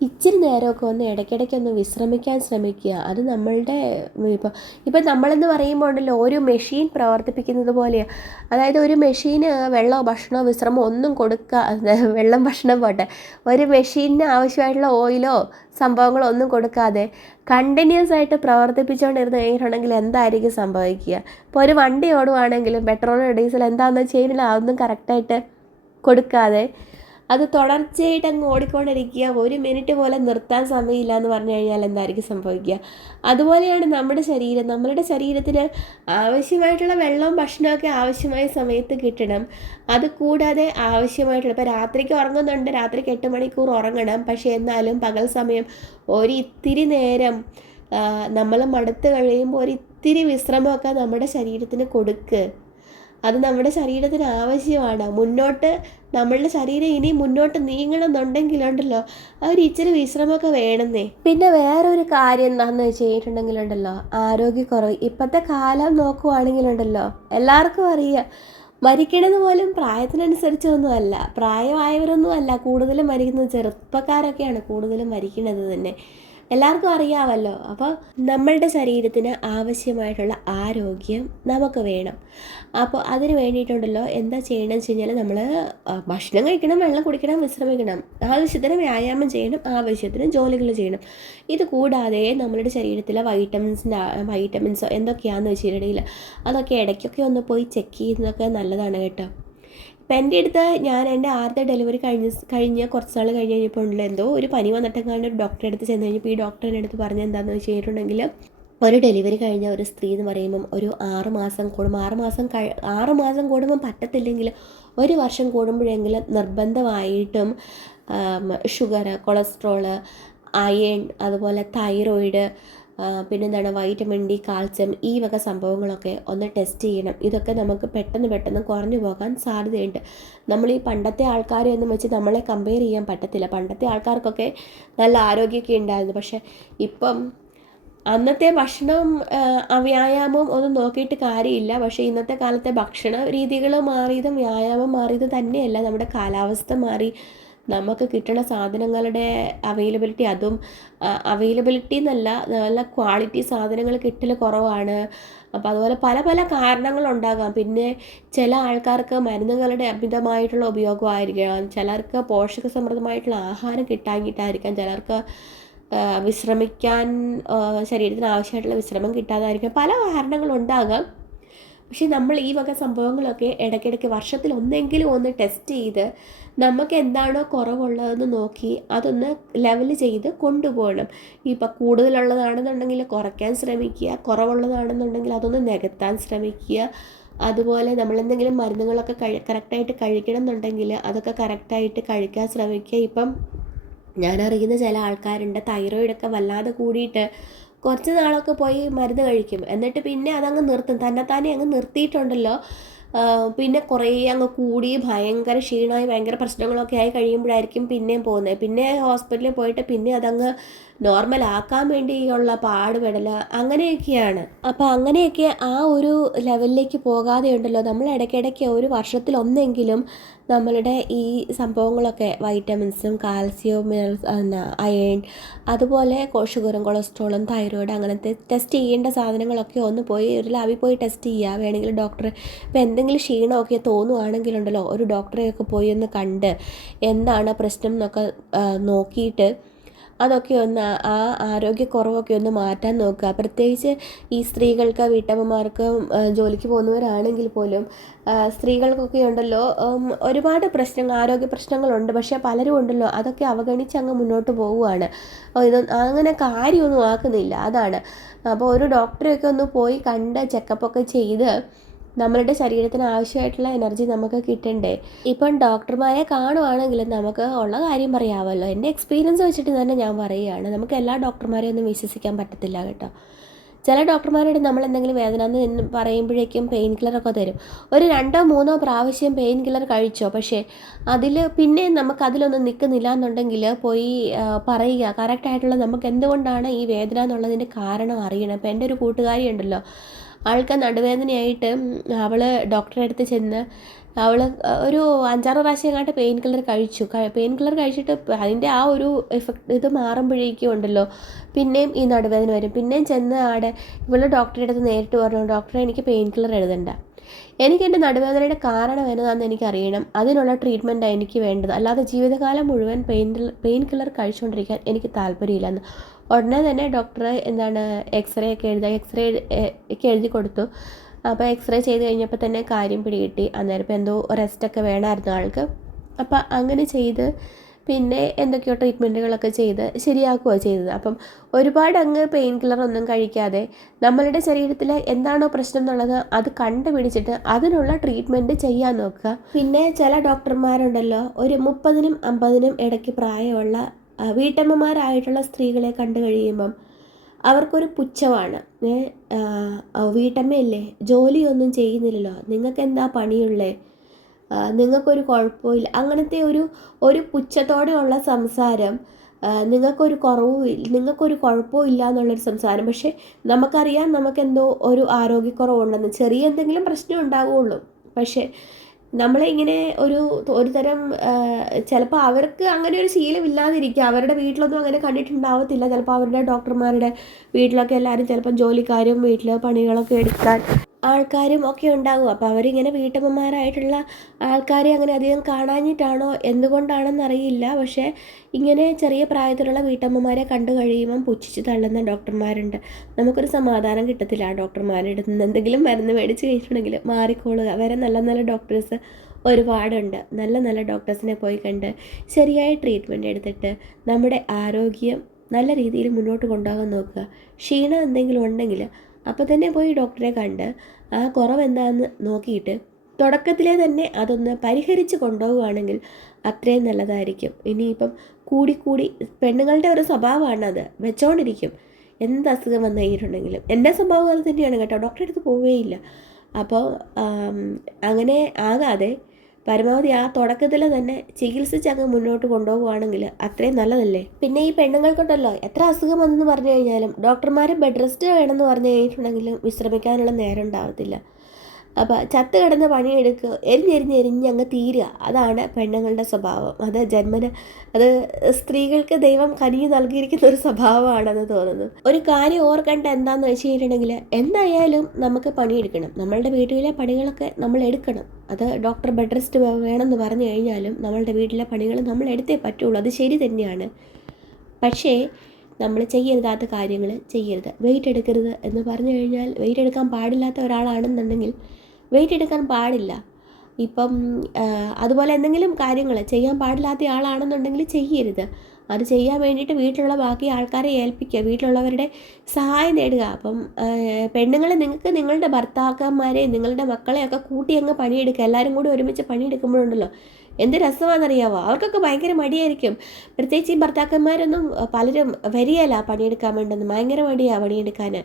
ഇച്ചിരി നേരമൊക്കെ ഒന്ന് ഇടയ്ക്കിടയ്ക്കൊന്ന് വിശ്രമിക്കാൻ ശ്രമിക്കുക. അത് നമ്മളുടെ ഇപ്പം നമ്മളെന്ന് പറയുമ്പോൾ ഉണ്ടല്ലോ ഒരു മെഷീൻ പ്രവർത്തിപ്പിക്കുന്നത് പോലെയാണ്. അതായത് ഒരു മെഷീന് വെള്ളമോ ഭക്ഷണമോ വിശ്രമമോ ഒന്നും വെള്ളം ഭക്ഷണം പോട്ടെ, ഒരു മെഷീനിന് ആവശ്യമായിട്ടുള്ള ഓയിലോ സംഭവങ്ങളോ ഒന്നും കൊടുക്കാതെ കണ്ടിന്യൂസ് ആയിട്ട് പ്രവർത്തിപ്പിച്ചുകൊണ്ടിരുന്ന് കഴിഞ്ഞിട്ടുണ്ടെങ്കിൽ എന്തായിരിക്കും സംഭവിക്കുക? ഇപ്പോൾ ഒരു വണ്ടി ഓടുവാണെങ്കിലും പെട്രോളോ ഡീസൽ എന്താണെന്ന് ചെയ്യുന്നില്ല, അതൊന്നും കറക്റ്റായിട്ട് കൊടുക്കാതെ അത് തുടർച്ചയായിട്ട് അങ്ങ് ഓടിക്കൊണ്ടിരിക്കുക. 1 മിനിറ്റ് പോലെ നിർത്താൻ സമയമില്ല എന്ന് പറഞ്ഞു കഴിഞ്ഞാൽ എന്തായിരിക്കും സംഭവിക്കുക? അതുപോലെയാണ് നമ്മളുടെ ശരീരത്തിന് ആവശ്യമായിട്ടുള്ള വെള്ളവും ഭക്ഷണമൊക്കെ ആവശ്യമായ സമയത്ത് കിട്ടണം. അത് കൂടാതെ ആവശ്യമായിട്ടുള്ള ഇപ്പോൾ രാത്രിക്ക് ഉറങ്ങുന്നുണ്ട്, രാത്രിക്ക് 8 മണിക്കൂർ ഉറങ്ങണം. പക്ഷേ എന്നാലും പകൽ സമയം ഇത്തിരി നേരം നമ്മൾ മടുത്ത് കഴിയുമ്പോൾ ഇത്തിരി വിശ്രമമൊക്കെ നമ്മുടെ ശരീരത്തിന് കൊടുക്കുക. അത് നമ്മുടെ ശരീരത്തിന് ആവശ്യമാണ്. നമ്മളുടെ ശരീരം ഇനി മുന്നോട്ട് നീങ്ങണമെന്നുണ്ടെങ്കിലുണ്ടല്ലോ ഇച്ചിരി വിശ്രമമൊക്കെ വേണമെന്നേ. പിന്നെ വേറൊരു കാര്യം എന്താണെന്ന് വെച്ച് കഴിഞ്ഞിട്ടുണ്ടെങ്കിലുണ്ടല്ലോ ആരോഗ്യക്കുറവ്. ഇപ്പോഴത്തെ കാലം നോക്കുവാണെങ്കിലുണ്ടല്ലോ എല്ലാവർക്കും അറിയാം മരിക്കണത് പോലും പ്രായത്തിനനുസരിച്ചൊന്നുമല്ല, പ്രായമായവരൊന്നുമല്ല കൂടുതലും മരിക്കുന്നത്, ചെറുപ്പക്കാരൊക്കെയാണ് കൂടുതലും മരിക്കുന്നത് തന്നെ. എല്ലാവർക്കും അറിയാമല്ലോ. അപ്പോൾ നമ്മളുടെ ശരീരത്തിന് ആവശ്യമായിട്ടുള്ള ആരോഗ്യം നമുക്ക് വേണം. അപ്പോൾ അതിന് വേണ്ടിയിട്ടുണ്ടല്ലോ എന്താ ചെയ്യണമെന്ന് വെച്ച് കഴിഞ്ഞാൽ നമ്മൾ ഭക്ഷണം കഴിക്കണം, വെള്ളം കുടിക്കണം, വിശ്രമിക്കണം, ആവശ്യത്തിന് വ്യായാമം ചെയ്യണം, ആവശ്യത്തിന് ജോലികൾ ചെയ്യണം. ഇത് കൂടാതെ നമ്മളുടെ ശരീരത്തിലെ വൈറ്റമിൻസോ എന്തൊക്കെയാണെന്ന് വെച്ചിട്ടുണ്ടെങ്കിൽ അതൊക്കെ ഇടയ്ക്കൊക്കെ ഒന്ന് പോയി ചെക്ക് ചെയ്യുന്നതൊക്കെ നല്ലതാണ് കേട്ടോ. ഇപ്പം എൻ്റെ അടുത്ത് ഞാൻ എൻ്റെ ആദ്യത്തെ ഡെലിവറി കഴിഞ്ഞ് കുറച്ച് നാൾ കഴിഞ്ഞപ്പോൾ ഉണ്ടല്ലോ എന്തോ ഒരു പനി വന്നിട്ടെങ്ങാണ്ട് ഒരു ഡോക്ടറെ അടുത്ത് ചെന്ന് കഴിഞ്ഞപ്പോൾ ഈ ഡോക്ടറിൻ്റെ അടുത്ത് പറഞ്ഞ എന്താണെന്ന് വെച്ച് കഴിഞ്ഞിട്ടുണ്ടെങ്കിൽ ഒരു ഡെലിവറി കഴിഞ്ഞ ഒരു സ്ത്രീ എന്ന് പറയുമ്പം ഒരു 6 മാസം കൂടുമ്പോൾ 6 മാസം കൂടുമ്പം പറ്റത്തില്ലെങ്കിൽ 1 വർഷം കൂടുമ്പോഴെങ്കിലും നിർബന്ധമായിട്ടും ഷുഗർ, കൊളസ്ട്രോള്, അയൺ, അതുപോലെ തൈറോയിഡ്, പിന്നെന്താണ് വൈറ്റമിൻ ഡി, കാൽസ്യം, ഈ വക സംഭവങ്ങളൊക്കെ ഒന്ന് ടെസ്റ്റ് ചെയ്യണം. ഇതൊക്കെ നമുക്ക് പെട്ടെന്ന് കുറഞ്ഞു പോകാൻ സാധ്യതയുണ്ട്. നമ്മൾ ഈ പണ്ടത്തെ ആൾക്കാരെ ഒന്നും വെച്ച് നമ്മളെ കമ്പയർ ചെയ്യാൻ പറ്റത്തില്ല. പണ്ടത്തെ ആൾക്കാർക്കൊക്കെ നല്ല ആരോഗ്യമൊക്കെ ഉണ്ടായിരുന്നു. പക്ഷേ ഇപ്പം അന്നത്തെ ഭക്ഷണം വ്യായാമവും ഒന്നും നോക്കിയിട്ട് കാര്യമില്ല. പക്ഷേ ഇന്നത്തെ കാലത്തെ ഭക്ഷണ രീതികൾ മാറിയതും വ്യായാമം മാറിയതും തന്നെയല്ല, നമ്മുടെ കാലാവസ്ഥ മാറി, നമുക്ക് കിട്ടുന്ന സാധനങ്ങളുടെ അവൈലബിലിറ്റി എന്നല്ല, നല്ല ക്വാളിറ്റി സാധനങ്ങൾ കിട്ടൽ കുറവാണ്. അപ്പോൾ അതുപോലെ പല പല കാരണങ്ങളുണ്ടാകാം. പിന്നെ ചില ആൾക്കാർക്ക് മരുന്നുകളുടെ അമിതമായിട്ടുള്ള ഉപയോഗമായിരിക്കാം, ചിലർക്ക് പോഷകസമൃദ്ധമായിട്ടുള്ള ആഹാരം കിട്ടാഞ്ഞിട്ടായിരിക്കാം, ചിലർക്ക് വിശ്രമിക്കാൻ ശരീരത്തിന് ആവശ്യമായിട്ടുള്ള വിശ്രമം കിട്ടാതായിരിക്കാം, പല കാരണങ്ങളുണ്ടാകാം. പക്ഷേ നമ്മൾ ഈ വക സംഭവങ്ങളൊക്കെ ഇടയ്ക്കിടയ്ക്ക് വർഷത്തിൽ ഒന്നെങ്കിലും ഒന്ന് ടെസ്റ്റ് ചെയ്ത് നമുക്ക് എന്താണോ കുറവുള്ളതെന്ന് നോക്കി അതൊന്ന് ലെവൽ ചെയ്ത് കൊണ്ടുപോകണം. ഇപ്പം കൂടുതലുള്ളതാണെന്നുണ്ടെങ്കിൽ കുറയ്ക്കാൻ ശ്രമിക്കുക, കുറവുള്ളതാണെന്നുണ്ടെങ്കിൽ അതൊന്ന് നികത്താൻ ശ്രമിക്കുക. അതുപോലെ നമ്മളെന്തെങ്കിലും മരുന്നുകളൊക്കെ കറക്റ്റായിട്ട് കഴിക്കണം എന്നുണ്ടെങ്കിൽ അതൊക്കെ കറക്റ്റായിട്ട് കഴിക്കാൻ ശ്രമിക്കുക. ഇപ്പം ഞാനറിയുന്ന ചില ആൾക്കാരുണ്ട്, തൈറോയിഡൊക്കെ വല്ലാതെ കൂടിയിട്ട് കുറച്ച് നാളൊക്കെ പോയി മരുന്ന് കഴിക്കും, എന്നിട്ട് പിന്നെ അതങ്ങ് നിർത്തും, തന്നെത്താനെ അങ്ങ് നിർത്തിയിട്ടുണ്ടല്ലോ. പിന്നെ കുറേ അങ്ങ് കൂടി ഭയങ്കര ക്ഷീണമായി ഭയങ്കര പ്രശ്നങ്ങളൊക്കെ ആയി കഴിയുമ്പോഴായിരിക്കും പിന്നെയും പോകുന്നത്. പിന്നെ ഹോസ്പിറ്റലിൽ പോയിട്ട് പിന്നെ അതങ്ങ് നോർമലാക്കാൻ വേണ്ടിയുള്ള പാടുപെടൽ അങ്ങനെയൊക്കെയാണ്. അപ്പോൾ അങ്ങനെയൊക്കെ ആ ഒരു ലെവലിലേക്ക് പോകാതെ ഉണ്ടല്ലോ നമ്മൾ ഇടയ്ക്കിടയ്ക്ക് ഒരു വർഷത്തിലൊന്നെങ്കിലും നമ്മളുടെ ഈ സംഭവങ്ങളൊക്കെ വൈറ്റമിൻസും കാൽസ്യവും അയൺ, അതുപോലെ ഷുഗറും കൊളസ്ട്രോളും തൈറോയിഡ് അങ്ങനത്തെ ടെസ്റ്റ് ചെയ്യേണ്ട സാധനങ്ങളൊക്കെ ഒന്ന് പോയി ഒരു ലാബിൽ പോയി ടെസ്റ്റ് ചെയ്യുക. വേണമെങ്കിൽ ഡോക്ടറെ ഇപ്പോൾ എന്തെങ്കിലും ക്ഷീണമൊക്കെ തോന്നുവാണെങ്കിലുണ്ടല്ലോ ഒരു ഡോക്ടറെയൊക്കെ പോയി ഒന്ന് കണ്ട് എന്താണ് പ്രശ്നം എന്നൊക്കെ നോക്കിയിട്ട് അതൊക്കെ ഒന്ന് ആ ആരോഗ്യക്കുറവൊക്കെ ഒന്ന് മാറ്റാൻ നോക്കുക. പ്രത്യേകിച്ച് ഈ സ്ത്രീകൾക്ക്, വീട്ടമ്മമാർക്ക്, ജോലിക്ക് പോകുന്നവരാണെങ്കിൽ പോലും സ്ത്രീകൾക്കൊക്കെ ഉണ്ടല്ലോ ഒരുപാട് പ്രശ്നങ്ങൾ, ആരോഗ്യ പ്രശ്നങ്ങളുണ്ട്. പക്ഷേ പലരും ഉണ്ടല്ലോ അതൊക്കെ അവഗണിച്ച് അങ്ങ് മുന്നോട്ട് പോവുകയാണ്. ഇത് അങ്ങനെ കാര്യമൊന്നും ആക്കുന്നില്ല, അതാണ്. അപ്പോൾ ഒരു ഡോക്ടറെയൊക്കെ ഒന്ന് പോയി കണ്ട് ചെക്കപ്പൊക്കെ ചെയ്ത് നമ്മളുടെ ശരീരത്തിന് ആവശ്യമായിട്ടുള്ള എനർജി നമുക്ക് കിട്ടണ്ടേ. ഇപ്പം ഡോക്ടർമാരെ കാണുവാണെങ്കിൽ നമുക്ക് ഉള്ള കാര്യം പറയാമല്ലോ. എൻ്റെ എക്സ്പീരിയൻസ് വെച്ചിട്ട് തന്നെ ഞാൻ പറയുകയാണ്, നമുക്ക് എല്ലാ ഡോക്ടർമാരെയും ഒന്നും വിശ്വസിക്കാൻ പറ്റത്തില്ല കേട്ടോ. ചില ഡോക്ടർമാരോട് നമ്മൾ എന്തെങ്കിലും വേദന എന്ന് പറയുമ്പോഴേക്കും പെയിൻ കില്ലറൊക്കെ തരും. ഒരു 2-3 പ്രാവശ്യം പെയിൻ കില്ലർ കഴിച്ചോ, പക്ഷേ പിന്നെ നമുക്ക് അതിലൊന്നും നിൽക്കുന്നില്ല എന്നുണ്ടെങ്കിൽ പോയി പറയുക കറക്റ്റായിട്ടുള്ള നമുക്ക് എന്തുകൊണ്ടാണ് ഈ വേദന എന്നുള്ളതിൻ്റെ കാരണം അറിയണം. ഇപ്പം എൻ്റെ ഒരു കൂട്ടുകാരി ഉണ്ടല്ലോ, ആൾക്ക് നടുവേദനയായിട്ട് അവൾ ഡോക്ടറെ അടുത്ത് ചെന്ന് അവൾ ഒരു 5-6 പ്രാവശ്യം എങ്ങാണ്ട് പെയിൻ കില്ലർ കഴിച്ചു. പെയിൻ കില്ലർ കഴിച്ചിട്ട് അതിൻ്റെ ആ ഒരു ഇത് മാറുമ്പോഴേക്കും ഉണ്ടല്ലോ പിന്നെയും ഈ നടുവേദന വരും. പിന്നെയും ചെന്ന് ഇവൾ ഡോക്ടറെ അടുത്ത് നേരിട്ട് പറഞ്ഞു, ഡോക്ടറെ എനിക്ക് പെയിൻ കില്ലർ എഴുതണ്ട, എനിക്ക് എൻ്റെ നടുവേദനയുടെ കാരണം എന്നതാണെന്ന് എനിക്കറിയണം, അതിനുള്ള ട്രീറ്റ്മെൻറ്റാണ് എനിക്ക് വേണ്ടത്, അല്ലാതെ ജീവിതകാലം മുഴുവൻ പെയിൻ കില്ലർ കഴിച്ചുകൊണ്ടിരിക്കാൻ എനിക്ക് താല്പര്യമില്ലെന്ന്. ഉടനെ തന്നെ ഡോക്ടർ എക്സ്റേ ഒക്കെ എഴുതി കൊടുത്തു. അപ്പോൾ എക്സ്റേ ചെയ്ത് കഴിഞ്ഞപ്പോൾ തന്നെ കാര്യം പിടികിട്ടി. അന്നേരം ഇപ്പോൾ എന്തോ റെസ്റ്റൊക്കെ വേണമായിരുന്നു ആൾക്ക്. അപ്പോൾ അങ്ങനെ ചെയ്ത് പിന്നെ എന്തൊക്കെയോ ട്രീറ്റ്മെൻറ്റുകളൊക്കെ ചെയ്ത് ശരിയാക്കുകയാണ് ചെയ്തത്. അപ്പം ഒരുപാട് അങ്ങ് പെയിൻ കില്ലറൊന്നും കഴിക്കാതെ നമ്മളുടെ ശരീരത്തിൽ എന്താണോ പ്രശ്നം എന്നുള്ളത് അത് കണ്ടുപിടിച്ചിട്ട് അതിനുള്ള ട്രീറ്റ്മെൻറ്റ് ചെയ്യാൻ നോക്കുക. പിന്നെ ചില ഡോക്ടർമാരുണ്ടല്ലോ ഒരു 30-നും 50-നും ഇടയ്ക്ക് പ്രായമുള്ള വീട്ടമ്മമാരായിട്ടുള്ള സ്ത്രീകളെ കണ്ടു കഴിയുമ്പം അവർക്കൊരു പുച്ഛമാണ്. വീട്ടമ്മയല്ലേ, ജോലിയൊന്നും ചെയ്യുന്നില്ലല്ലോ, നിങ്ങൾക്ക് എന്താ പണിയുള്ളേ, നിങ്ങൾക്കൊരു കുഴപ്പമില്ല, അങ്ങനത്തെ ഒരു പുച്ഛത്തോടെയുള്ള സംസാരം, നിങ്ങൾക്കൊരു കുഴപ്പവും ഇല്ല എന്നുള്ളൊരു സംസാരം. പക്ഷേ നമുക്കറിയാം നമുക്കെന്തോ ഒരു ആരോഗ്യക്കുറവുണ്ടെന്ന്, ചെറിയ എന്തെങ്കിലും പ്രശ്നം ഉണ്ടാവുകയുള്ളൂ, പക്ഷേ നമ്മളിങ്ങനെ ഒരു തരം ചിലപ്പോൾ അവർക്ക് അങ്ങനെ ഒരു ശീലമില്ലാതിരിക്കുക, അവരുടെ വീട്ടിലൊന്നും അങ്ങനെ കണ്ടിട്ടുണ്ടാവത്തില്ല. ചിലപ്പോൾ അവരുടെ ഡോക്ടർമാരുടെ വീട്ടിലൊക്കെ എല്ലാവരും ചിലപ്പം ജോലിക്കാരും വീട്ടിൽ പണികളൊക്കെ എടുക്കാൻ ആൾക്കാരും ഒക്കെ ഉണ്ടാകും. അപ്പോൾ അവരിങ്ങനെ വീട്ടമ്മമാരായിട്ടുള്ള ആൾക്കാരെ അങ്ങനെ അധികം കാണാഞ്ഞിട്ടാണോ എന്തുകൊണ്ടാണെന്നറിയില്ല. പക്ഷേ ഇങ്ങനെ ചെറിയ പ്രായത്തിലുള്ള വീട്ടമ്മമാരെ കണ്ടു കഴിയുമ്പം പുച്ഛിച്ച് തള്ളുന്ന ഡോക്ടർമാരുണ്ട്. നമുക്കൊരു സമാധാനം കിട്ടത്തില്ല ആ ഡോക്ടർമാരുടെ നിന്ന് എന്തെങ്കിലും മരുന്ന് മേടിച്ച് കഴിച്ചിട്ടുണ്ടെങ്കിൽ മാറിക്കോളുക. വേറെ നല്ല നല്ല ഡോക്ടേഴ്സ് ഒരുപാടുണ്ട്. നല്ല നല്ല ഡോക്ടേഴ്സിനെ പോയി കണ്ട് ശരിയായ ട്രീറ്റ്മെൻറ്റ് എടുത്തിട്ട് നമ്മുടെ ആരോഗ്യം നല്ല രീതിയിൽ മുന്നോട്ട് കൊണ്ടുപോകാൻ നോക്കുക. ക്ഷീണം എന്തെങ്കിലും ഉണ്ടെങ്കിൽ അപ്പോൾ തന്നെ പോയി ഡോക്ടറെ കണ്ട് ആ കുറവ് എന്താണെന്ന് നോക്കിയിട്ട് തുടക്കത്തിലേ തന്നെ അതൊന്ന് പരിഹരിച്ച് കൊണ്ടുപോവുകയാണെങ്കിൽ അത്രയും നല്ലതായിരിക്കും. ഇനിയിപ്പം കൂടിക്കൂടി പെണ്ണുങ്ങളുടെ ഒരു സ്വഭാവമാണത്, വെച്ചോണ്ടിരിക്കും എന്ത് അസുഖം വന്നു കഴിഞ്ഞിട്ടുണ്ടെങ്കിലും. എൻ്റെ സ്വഭാവം അത് തന്നെയാണ് കേട്ടോ, ഡോക്ടറെ അടുത്ത് പോവുകയില്ല. അപ്പോൾ അങ്ങനെ ആകാതെ പരമാവധി ആ തുടക്കത്തിൽ തന്നെ ചികിത്സിച്ച് അങ്ങ് മുന്നോട്ട് കൊണ്ടുപോകുകയാണെങ്കിൽ അത്രയും നല്ലതല്ലേ. പിന്നെ ഈ പെണ്ണുങ്ങൾക്കുണ്ടല്ലോ എത്ര അസുഖം വന്നെന്ന് പറഞ്ഞു കഴിഞ്ഞാലും ഡോക്ടർമാർ ബെഡ് റെസ്റ്റ് വേണമെന്ന് പറഞ്ഞു കഴിഞ്ഞിട്ടുണ്ടെങ്കിലും വിശ്രമിക്കാനുള്ള നേരം ഉണ്ടാവത്തില്ല. അപ്പോൾ ചത്ത് കിടന്ന് പണിയെടുക്കുക, എരിഞ്ഞെരിഞ്ഞ് അങ്ങ് തീരുക, അതാണ് പെണ്ണുങ്ങളുടെ സ്വഭാവം. അത് ജന്മന അത് സ്ത്രീകൾക്ക് ദൈവം കനിഞ്ഞു നൽകിയിരിക്കുന്ന ഒരു സ്വഭാവമാണെന്ന് തോന്നുന്നു. ഒരു കാര്യം ഓർക്കേണ്ട എന്താണെന്ന് വെച്ച് കഴിഞ്ഞിട്ടുണ്ടെങ്കിൽ എന്തായാലും നമുക്ക് പണിയെടുക്കണം. നമ്മളുടെ വീട്ടിലെ പണികളൊക്കെ നമ്മൾ എടുക്കണം. അത് ഡോക്ടർ ബെഡ് റെസ്റ്റ് വേണമെന്ന് പറഞ്ഞു കഴിഞ്ഞാലും നമ്മളുടെ വീട്ടിലെ പണികൾ നമ്മൾ എടുത്തേ പറ്റുള്ളൂ. അത് ശരി തന്നെയാണ്. പക്ഷേ നമ്മൾ ചെയ്യരുതാത്ത കാര്യങ്ങൾ ചെയ്യരുത്. വെയിറ്റ് എടുക്കരുത് എന്ന് പറഞ്ഞു കഴിഞ്ഞാൽ വെയിറ്റ് എടുക്കാൻ പാടില്ലാത്ത ഒരാളാണെന്നുണ്ടെങ്കിൽ വെയിറ്റ് എടുക്കാൻ പാടില്ല. ഇപ്പം അതുപോലെ എന്തെങ്കിലും കാര്യങ്ങൾ ചെയ്യാൻ പാടില്ലാത്ത ആളാണെന്നുണ്ടെങ്കിൽ ചെയ്യരുത്. അത് ചെയ്യാൻ വേണ്ടിയിട്ട് വീട്ടിലുള്ള ബാക്കി ആൾക്കാരെ ഏൽപ്പിക്കുക, വീട്ടിലുള്ളവരുടെ സഹായം നേടുക. അപ്പം പെണ്ണുങ്ങൾ നിങ്ങൾക്ക് നിങ്ങളുടെ ഭർത്താക്കന്മാരെയും നിങ്ങളുടെ മക്കളെയൊക്കെ കൂട്ടി അങ്ങ് പണിയെടുക്കുക. എല്ലാവരും കൂടി ഒരുമിച്ച് പണിയെടുക്കുമ്പോഴുണ്ടല്ലോ എന്ത് രസമാണെന്നറിയാമോ. അവർക്കൊക്കെ ഭയങ്കര മടിയായിരിക്കും. പ്രത്യേകിച്ച് ഈ ഭർത്താക്കന്മാരൊന്നും പലരും വരികയില്ല പണിയെടുക്കാൻ വേണ്ടെന്ന്, ഭയങ്കര മടിയാണ് പണിയെടുക്കാൻ.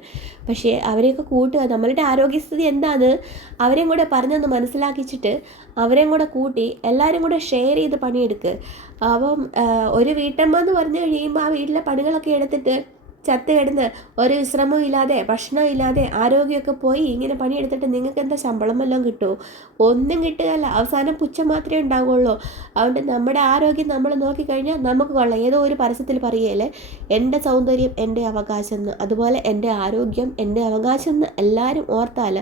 പക്ഷേ അവരെയൊക്കെ കൂട്ടുക, നമ്മളുടെ ആരോഗ്യസ്ഥിതി എന്താണെന്ന് അവരെയും കൂടെ പറഞ്ഞൊന്ന് മനസ്സിലാക്കിച്ചിട്ട് അവരെയും കൂടെ കൂട്ടി എല്ലാവരും കൂടെ ഷെയർ ചെയ്ത് പണിയെടുക്കുക. അപ്പം ഒരു വീട്ടമ്മ എന്ന് പറഞ്ഞു കഴിയുമ്പോൾ ആ വീട്ടിലെ പണികളൊക്കെ എടുത്തിട്ട് ചത്ത് കിടന്ന് ഒരു വിശ്രമവും ഇല്ലാതെ ഭക്ഷണം ഇല്ലാതെ ആരോഗ്യമൊക്കെ പോയി ഇങ്ങനെ പണിയെടുത്തിട്ട് നിങ്ങൾക്ക് എന്താ ശമ്പളം വല്ലതും കിട്ടുമോ? ഒന്നും കിട്ടുകയല്ല. അവസാനം പുച്ഛം മാത്രമേ ഉണ്ടാവുകയുള്ളൂ. അതുകൊണ്ട് നമ്മുടെ ആരോഗ്യം നമ്മൾ നോക്കിക്കഴിഞ്ഞാൽ നമുക്ക് കൊള്ളാം. ഏതോ ഒരു പരസ്യത്തിൽ പറയുകയല്ലേ, എൻ്റെ സൗന്ദര്യം എൻ്റെ അവകാശം എന്ന്. അതുപോലെ എൻ്റെ ആരോഗ്യം എൻ്റെ അവകാശം എന്ന് എല്ലാവരും ഓർത്താൽ,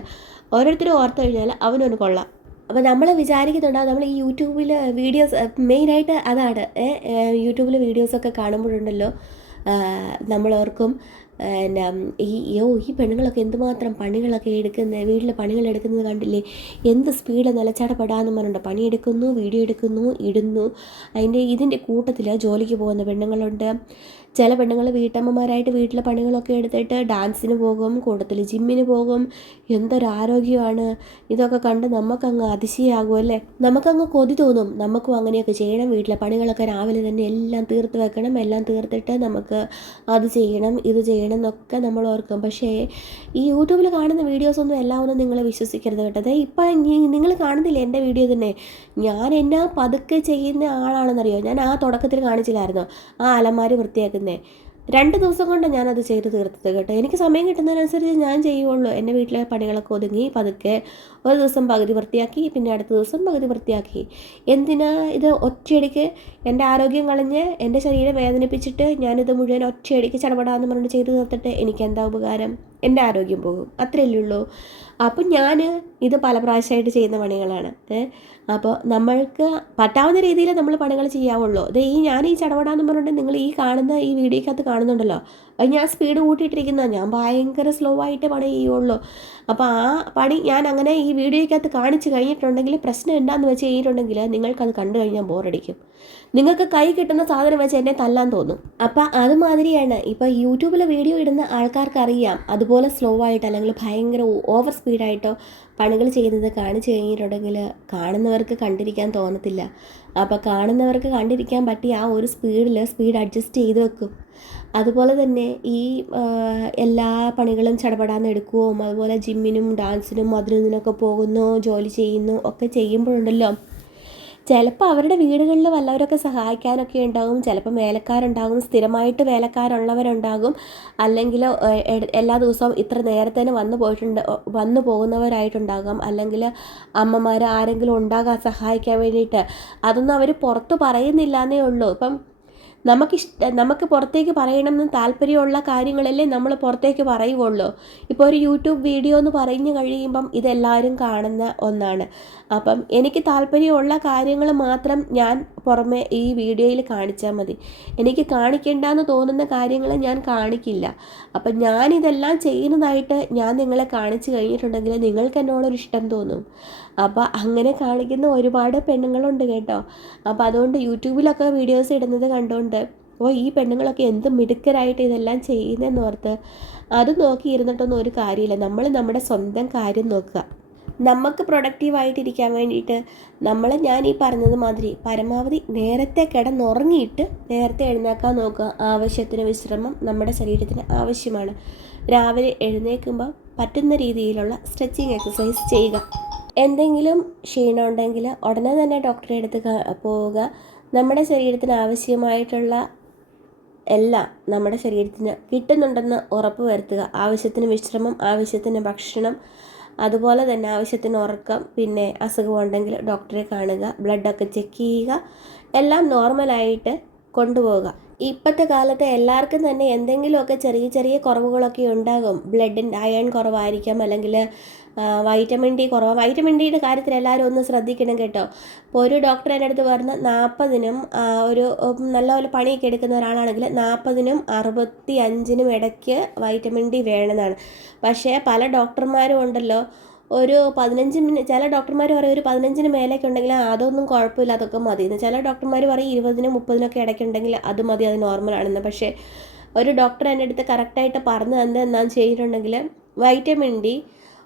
ഓരോരുത്തരും ഓർത്തു കഴിഞ്ഞാൽ അവനൊന്ന് കൊള്ളാം. അപ്പോൾ നമ്മൾ വിചാരിക്കുന്നുണ്ടാവും, നമ്മൾ ഈ യൂട്യൂബിൽ വീഡിയോസ് മെയിനായിട്ട് അതാണ്, യൂട്യൂബിൽ വീഡിയോസൊക്കെ കാണുമ്പോഴുണ്ടല്ലോ നമ്മളോർക്കും ഈ പെണ്ണുങ്ങളൊക്കെ എന്തുമാത്രം പണികളൊക്കെ എടുക്കുന്നത്, വീട്ടിലെ പണികൾ എടുക്കുന്നത് കണ്ടില്ലേ, എന്ത് സ്പീഡ് നിലച്ചാടപ്പെടാമെന്ന് പറഞ്ഞിട്ട് പണിയെടുക്കുന്നു, വീഡിയോ എടുക്കുന്നു, ഇടുന്നു. ഇതിൻ്റെ കൂട്ടത്തിൽ ജോലിക്ക് പോകുന്ന പെണ്ണുങ്ങളുണ്ട്. ചില പെണ്ണുങ്ങൾ വീട്ടമ്മമാരായിട്ട് വീട്ടിലെ പണികളൊക്കെ എടുത്തിട്ട് ഡാൻസിന് പോകും, കൂട്ടത്തിൽ ജിമ്മിന് പോകും. എന്തൊരു ആരോഗ്യമാണ്. ഇതൊക്കെ കണ്ട് നമുക്കങ്ങ് അതിശയമാകും അല്ലേ, നമുക്കങ്ങ് കൊതി തോന്നും. നമുക്കും അങ്ങനെയൊക്കെ ചെയ്യണം. വീട്ടിലെ പണികളൊക്കെ രാവിലെ തന്നെ എല്ലാം തീർത്ത് വെക്കണം, എല്ലാം തീർത്തിട്ട് നമുക്ക് അത് ചെയ്യണം ഇത് ചെയ്യണം എന്നൊക്കെ നമ്മൾ ഓർക്കും. പക്ഷേ ഈ യൂട്യൂബിൽ കാണുന്ന വീഡിയോസൊന്നും എല്ലാം ഒന്നും നിങ്ങൾ വിശ്വസിക്കരുത് കേട്ടത്. ഇപ്പം നിങ്ങൾ കാണുന്നില്ല എൻ്റെ വീഡിയോ തന്നെ, ഞാൻ എന്നാ പതുക്കെ ചെയ്യുന്ന ആളാണെന്നറിയോ. ഞാൻ ആ തുടക്കത്തിൽ കാണിച്ചില്ലായിരുന്നോ ആ അലമാരി വൃത്തിയാക്കുന്നത്? 2 ദിവസം കൊണ്ട് ഞാനത് ചെയ്ത് തീർത്തത് കേട്ടോ. എനിക്ക് സമയം കിട്ടുന്നതിനനുസരിച്ച് ഞാൻ ചെയ്യുള്ളൂ. എൻ്റെ വീട്ടിലെ പണികളൊക്കെ ഒതുങ്ങി പതുക്കെ ഒരു ദിവസം പകുതി വൃത്തിയാക്കി, പിന്നെ അടുത്ത ദിവസം പകുതി വൃത്തിയാക്കി. എന്തിനാ ഇത് ഒറ്റയടിക്ക് എൻ്റെ ആരോഗ്യം കളഞ്ഞ് എൻ്റെ ശരീരം വേദനിപ്പിച്ചിട്ട് ഞാനിത് മുഴുവൻ ഒറ്റയടിക്ക് ചടപടാന്ന് പറഞ്ഞിട്ട് ചെയ്ത് തീർത്തിട്ട് എനിക്കെന്താ ഉപകാരം? എൻ്റെ ആരോഗ്യം പോകും, അത്രയല്ലേ ഉള്ളൂ. അപ്പം ഞാൻ ഇത് പല പ്രാവശ്യമായിട്ട് ചെയ്യുന്ന പണികളാണ്. അപ്പോൾ നമ്മൾക്ക് പറ്റാവുന്ന രീതിയിൽ നമ്മൾ പണികൾ ചെയ്യാവുള്ളൂ. ഞാൻ ഈ ചടപടാന്ന് പറഞ്ഞിട്ട് നിങ്ങൾ ഈ കാണുന്ന ഈ വീഡിയോക്കകത്ത് കാണുന്നുണ്ടല്ലോ, അത് ഞാൻ സ്പീഡ് കൂട്ടിയിട്ടിരിക്കുന്നത്, ഞാൻ ഭയങ്കര സ്ലോ ആയിട്ട് പണി ചെയ്യുള്ളൂ. അപ്പോൾ ആ പണി ഞാൻ അങ്ങനെ ഈ വീഡിയോക്കകത്ത് കാണിച്ച് കഴിഞ്ഞിട്ടുണ്ടെങ്കിൽ പ്രശ്നം എന്താണെന്ന് വെച്ച് കഴിഞ്ഞിട്ടുണ്ടെങ്കിൽ നിങ്ങൾക്കത് കണ്ടു കഴിഞ്ഞാൽ ബോറടിക്കും. നിങ്ങൾക്ക് കൈ കിട്ടുന്ന സാധനം വെച്ച് എന്നെ തല്ലാൻ തോന്നും. അപ്പം അതുമാതിരിയാണ് ഇപ്പോൾ യൂട്യൂബിൽ വീഡിയോ ഇടുന്ന ആൾക്കാർക്ക് അറിയാം, അതുപോലെ സ്ലോ ആയിട്ട് അല്ലെങ്കിൽ ഭയങ്കര ഓവർ സ്പീഡായിട്ടോ പണികൾ ചെയ്യുന്നത് കാണിച്ചു കഴിഞ്ഞിട്ടുണ്ടെങ്കിൽ കാണുന്നവർക്ക് കണ്ടിരിക്കാൻ തോന്നത്തില്ല. അപ്പോൾ കാണുന്നവർക്ക് കണ്ടിരിക്കാൻ പറ്റിയ ആ ഒരു സ്പീഡ് അഡ്ജസ്റ്റ് ചെയ്ത് വെക്കും. അതുപോലെ തന്നെ ഈ എല്ലാ പണികളും ചടപടാന്ന് എടുക്കുകയും അതുപോലെ ജിമ്മിനും ഡാൻസിനും അതിനൊക്കെ പോകുന്നു, ജോലി ചെയ്യുന്നു ഒക്കെ ചെയ്യുമ്പോഴുണ്ടല്ലോ ചിലപ്പോൾ അവരുടെ വീടുകളിൽ വല്ലവരൊക്കെ സഹായിക്കാനൊക്കെ ഉണ്ടാകും, ചിലപ്പോൾ വേലക്കാരുണ്ടാകും, സ്ഥിരമായിട്ട് വേലക്കാരുള്ളവരുണ്ടാകും, അല്ലെങ്കിൽ എല്ലാ ദിവസവും ഇത്ര നേരത്തേന് വന്നു പോകുന്നവരായിട്ടുണ്ടാകാം, അല്ലെങ്കിൽ അമ്മമാർ ആരെങ്കിലും ഉണ്ടാകാം സഹായിക്കാൻ വേണ്ടിയിട്ട്. അതൊന്നും അവർ പുറത്ത് പറയുന്നില്ല എന്നേ ഉള്ളൂ. ഇപ്പം നമുക്ക് പുറത്തേക്ക് പറയണമെന്ന് താല്പര്യമുള്ള കാര്യങ്ങളല്ലേ നമ്മൾ പുറത്തേക്ക് പറയുള്ളൂ. ഇപ്പോൾ ഒരു യൂട്യൂബ് വീഡിയോ എന്ന് പറഞ്ഞു കഴിയുമ്പം ഇതെല്ലാവരും കാണുന്ന ഒന്നാണ്. അപ്പം എനിക്ക് താല്പര്യമുള്ള കാര്യങ്ങൾ മാത്രം ഞാൻ പുറമെ ഈ വീഡിയോയിൽ കാണിച്ചാൽ മതി. എനിക്ക് കാണിക്കേണ്ടെന്ന് തോന്നുന്ന കാര്യങ്ങൾ ഞാൻ കാണിക്കില്ല. അപ്പം ഞാനിതെല്ലാം ചെയ്യുന്നതായിട്ട് ഞാൻ നിങ്ങളെ കാണിച്ചു കഴിഞ്ഞിട്ടുണ്ടെങ്കിൽ നിങ്ങൾക്ക് എന്നോടൊരു ഇഷ്ടം തോന്നും. അപ്പോൾ അങ്ങനെ കാണിക്കുന്ന ഒരുപാട് പെണ്ണുങ്ങളുണ്ട് കേട്ടോ. അപ്പോൾ അതുകൊണ്ട് യൂട്യൂബിലൊക്കെ വീഡിയോസ് ഇടുന്നത് കണ്ടുകൊണ്ട് ഈ പെണ്ണുങ്ങളൊക്കെ എന്ത് മിടുക്കരായിട്ട് ഇതെല്ലാം ചെയ്യുന്നതെന്ന് ഓർത്ത് അത് നോക്കി ഇരുന്നിട്ടൊന്നും ഒരു കാര്യമില്ല. നമ്മൾ നമ്മുടെ സ്വന്തം കാര്യം നോക്കുക. നമുക്ക് പ്രൊഡക്റ്റീവായിട്ടിരിക്കാൻ വേണ്ടിയിട്ട് ഞാൻ ഈ പറഞ്ഞത് മാതിരി പരമാവധി നേരത്തെ കിടന്നുറങ്ങിയിട്ട് നേരത്തെ എഴുന്നേക്കാൻ നോക്കുക. ആവശ്യത്തിന് വിശ്രമം നമ്മുടെ ശരീരത്തിന് ആവശ്യമാണ്. രാവിലെ എഴുന്നേൽക്കുമ്പോൾ പറ്റുന്ന രീതിയിലുള്ള സ്ട്രെച്ചിങ് എക്സസൈസ് ചെയ്യുക. എന്തെങ്കിലും ക്ഷീണം ഉണ്ടെങ്കിൽ ഉടനെ തന്നെ ഡോക്ടറെ അടുത്ത് പോവുക. നമ്മുടെ ശരീരത്തിന് ആവശ്യമായിട്ടുള്ള എല്ലാം നമ്മുടെ ശരീരത്തിന് കിട്ടുന്നുണ്ടെന്ന് ഉറപ്പ് വരുത്തുക. ആവശ്യത്തിന് വിശ്രമം, ആവശ്യത്തിന് ഭക്ഷണം, അതുപോലെ തന്നെ ആവശ്യത്തിന് ഉറക്കം, പിന്നെ അസുഖമുണ്ടെങ്കിൽ ഡോക്ടറെ കാണുക, ബ്ലഡൊക്കെ ചെക്ക് ചെയ്യുക, എല്ലാം നോർമലായിട്ട് കൊണ്ടുപോവുക. ഇപ്പോഴത്തെ കാലത്ത് എല്ലാവർക്കും തന്നെ എന്തെങ്കിലുമൊക്കെ ചെറിയ ചെറിയ കുറവുകളൊക്കെ ഉണ്ടാകും. ബ്ലഡിൻ്റെ അയൺ കുറവായിരിക്കാം, അല്ലെങ്കിൽ വൈറ്റമിൻ ഡി കുറവാണ്. വൈറ്റമിൻ ഡിയുടെ കാര്യത്തിൽ എല്ലാവരും ഒന്ന് ശ്രദ്ധിക്കണം കേട്ടോ. ഇപ്പോൾ ഒരു ഡോക്ടർ എൻ്റെ അടുത്ത് പറഞ്ഞ് 40-നും ഒരു നല്ലപോലെ പണിയൊക്കെ എടുക്കുന്ന ഒരാളാണെങ്കിൽ 40-നും 65-നും ഇടയ്ക്ക് വൈറ്റമിൻ ഡി വേണമെന്നാണ്. പക്ഷേ പല ഡോക്ടർമാരും ഉണ്ടല്ലോ ഒരു 15 മിനിറ്റ്, ചില ഡോക്ടർമാർ പറയും ഒരു 15-ന് മേലേക്ക് ഉണ്ടെങ്കിൽ അതൊന്നും കുഴപ്പമില്ല, അതൊക്കെ മതി എന്ന്. ചില ഡോക്ടർമാർ പറയും 20-നും 30-നൊക്കെ ഇടയ്ക്കുണ്ടെങ്കിൽ അത് മതി, അത് നോർമലാണെന്ന്. പക്ഷേ ഒരു ഡോക്ടർ എൻ്റെ അടുത്ത് കറക്റ്റായിട്ട് പറഞ്ഞു എന്താണെന്ന് ചെയ്തിട്ടുണ്ടെങ്കിൽ വൈറ്റമിൻ ഡി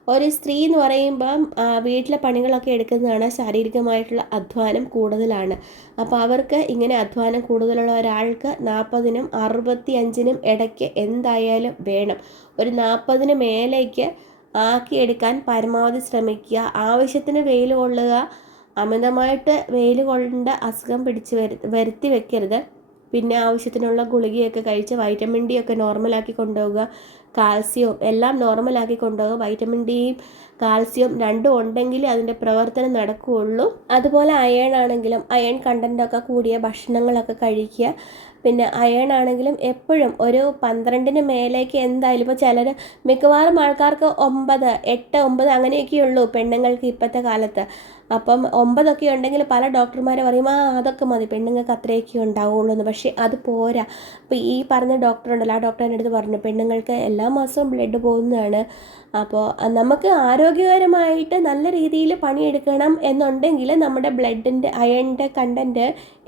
ഒരു സ്ത്രീ എന്ന് പറയുമ്പം വീട്ടിലെ പണികളൊക്കെ എടുക്കുന്നതാണ്, ശാരീരികമായിട്ടുള്ള അധ്വാനം കൂടുതലാണ്. അപ്പോൾ അവർക്ക് ഇങ്ങനെ അധ്വാനം കൂടുതലുള്ള ഒരാൾക്ക് 40-നും 65-നും ഇടയ്ക്ക് എന്തായാലും വേണം. ഒരു 40-ന് മേലേക്ക് ആക്കിയെടുക്കാൻ പരമാവധി ശ്രമിക്കുക. ആവശ്യത്തിന് വെയിൽ കൊള്ളുക. അമിതമായിട്ട് വെയിൽ കൊണ്ട അസുഖം വരുത്തി വെക്കരുത്. പിന്നെ ആവശ്യത്തിനുള്ള ഗുളികയൊക്കെ കഴിച്ച് വൈറ്റമിൻ ഡി ഒക്കെ നോർമലാക്കി കൊണ്ടുപോവുക. കാൽസ്യവും എല്ലാം നോർമലാക്കി കൊണ്ടുപോകുക. വൈറ്റമിൻ ഡിയും കാൽസ്യം രണ്ടും ഉണ്ടെങ്കിൽ അതിൻ്റെ പ്രവർത്തനം നടക്കുകയുള്ളൂ. അതുപോലെ അയൺ ആണെങ്കിലും അയൺ കണ്ടൻറ്റൊക്കെ കൂടിയ ഭക്ഷണങ്ങളൊക്കെ കഴിക്കുക. പിന്നെ അയൺ ആണെങ്കിലും എപ്പോഴും ഒരു 12-ന് മേലേക്ക് എന്തായാലും, ഇപ്പോൾ ചിലർ മിക്കവാറും ആൾക്കാർക്ക് 9, 8, 9 അങ്ങനെയൊക്കെയുള്ളൂ പെണ്ണുങ്ങൾക്ക് ഇപ്പോഴത്തെ കാലത്ത്. അപ്പം 9 ഉണ്ടെങ്കിൽ പല ഡോക്ടർമാർ പറയും അതൊക്കെ മതി, പെണ്ണുങ്ങൾക്ക് അത്രയൊക്കെ ഉണ്ടാവുള്ളൂ എന്ന്. പക്ഷേ അത് പോരാ. അപ്പോൾ ഈ പറഞ്ഞ ഡോക്ടർ ഉണ്ടല്ലോ, ആ ഡോക്ടർ എൻ്റെ അടുത്ത് പറഞ്ഞു പെണ്ണുങ്ങൾക്ക് എല്ലാ മാസവും ബ്ലഡ് പോകുന്നതാണ്. അപ്പോൾ നമുക്ക് ആരോഗ്യകരമായിട്ട് നല്ല രീതിയിൽ പണിയെടുക്കണം എന്നുണ്ടെങ്കിൽ നമ്മുടെ ബ്ലഡിൻ്റെ അയണിൻ്റെ കണ്ടൻറ്റ്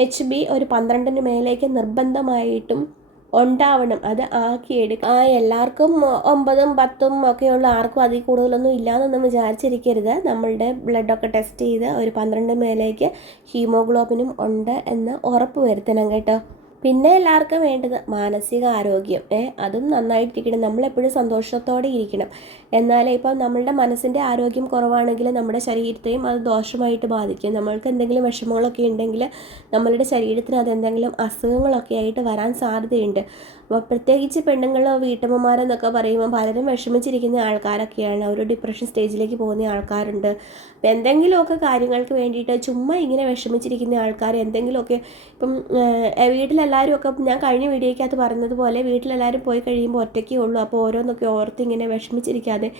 HB ഒരു 12-ന് മേലേക്ക് നിർബന്ധമായിട്ടും ഉണ്ടാവണം. അത് ആക്കിയെടുക്കുക. എല്ലാവർക്കും 9-ഉം 10-ഉം ഒക്കെയുള്ള ആർക്കും അതിൽ കൂടുതലൊന്നും ഇല്ലയെന്നൊന്നും വിചാരിച്ചിരിക്കരുത്. നമ്മളുടെ ബ്ലഡൊക്കെ ടെസ്റ്റ് ചെയ്ത് ഒരു 12 മേലേക്ക് ഹീമോഗ്ലോബിനും ഉണ്ട് എന്ന് ഉറപ്പ് വരുത്തണം കേട്ടോ. പിന്നെ എല്ലാവർക്കും വേണ്ടത് മാനസിക ആരോഗ്യം. അതും നന്നായിട്ടിരിക്കണം. നമ്മളെപ്പോഴും സന്തോഷത്തോടെ ഇരിക്കണം. എന്നാലേ ഇപ്പം നമ്മളുടെ മനസ്സിൻ്റെ ആരോഗ്യം കുറവാണെങ്കിൽ നമ്മുടെ ശരീരത്തെയും അത് ദോഷമായിട്ട് ബാധിക്കും. നമ്മൾക്ക് എന്തെങ്കിലും വിഷമങ്ങളൊക്കെ ഉണ്ടെങ്കിൽ നമ്മളുടെ ശരീരത്തിന് അതെന്തെങ്കിലും അസുഖങ്ങളൊക്കെ ആയിട്ട് വരാൻ സാധ്യതയുണ്ട്. അപ്പോൾ പ്രത്യേകിച്ച് പെണ്ണുങ്ങൾ, വീട്ടമ്മമാരെന്നൊക്കെ പറയുമ്പോൾ പലരും വിഷമിച്ചിരിക്കുന്ന ആൾക്കാരൊക്കെയാണ്. ഒരു ഡിപ്രഷൻ സ്റ്റേജിലേക്ക് പോകുന്ന ആൾക്കാരുണ്ട്. അപ്പം എന്തെങ്കിലുമൊക്കെ കാര്യങ്ങൾക്ക് വേണ്ടിയിട്ട് ചുമ്മാ ഇങ്ങനെ വിഷമിച്ചിരിക്കുന്ന ആൾക്കാർ എന്തെങ്കിലുമൊക്കെ ഇപ്പം വീട്ടിലെല്ലാവരും ഒക്കെ, ഞാൻ കഴിഞ്ഞ വീഡിയോയ്ക്കകത്ത് പറഞ്ഞതുപോലെ വീട്ടിലെല്ലാവരും പോയി കഴിയുമ്പോൾ ഒറ്റയ്ക്കേ ഉള്ളൂ. അപ്പോൾ ഓരോന്നൊക്കെ ഓർത്ത് ഇങ്ങനെ വിഷമിച്ചിരിക്കാതെ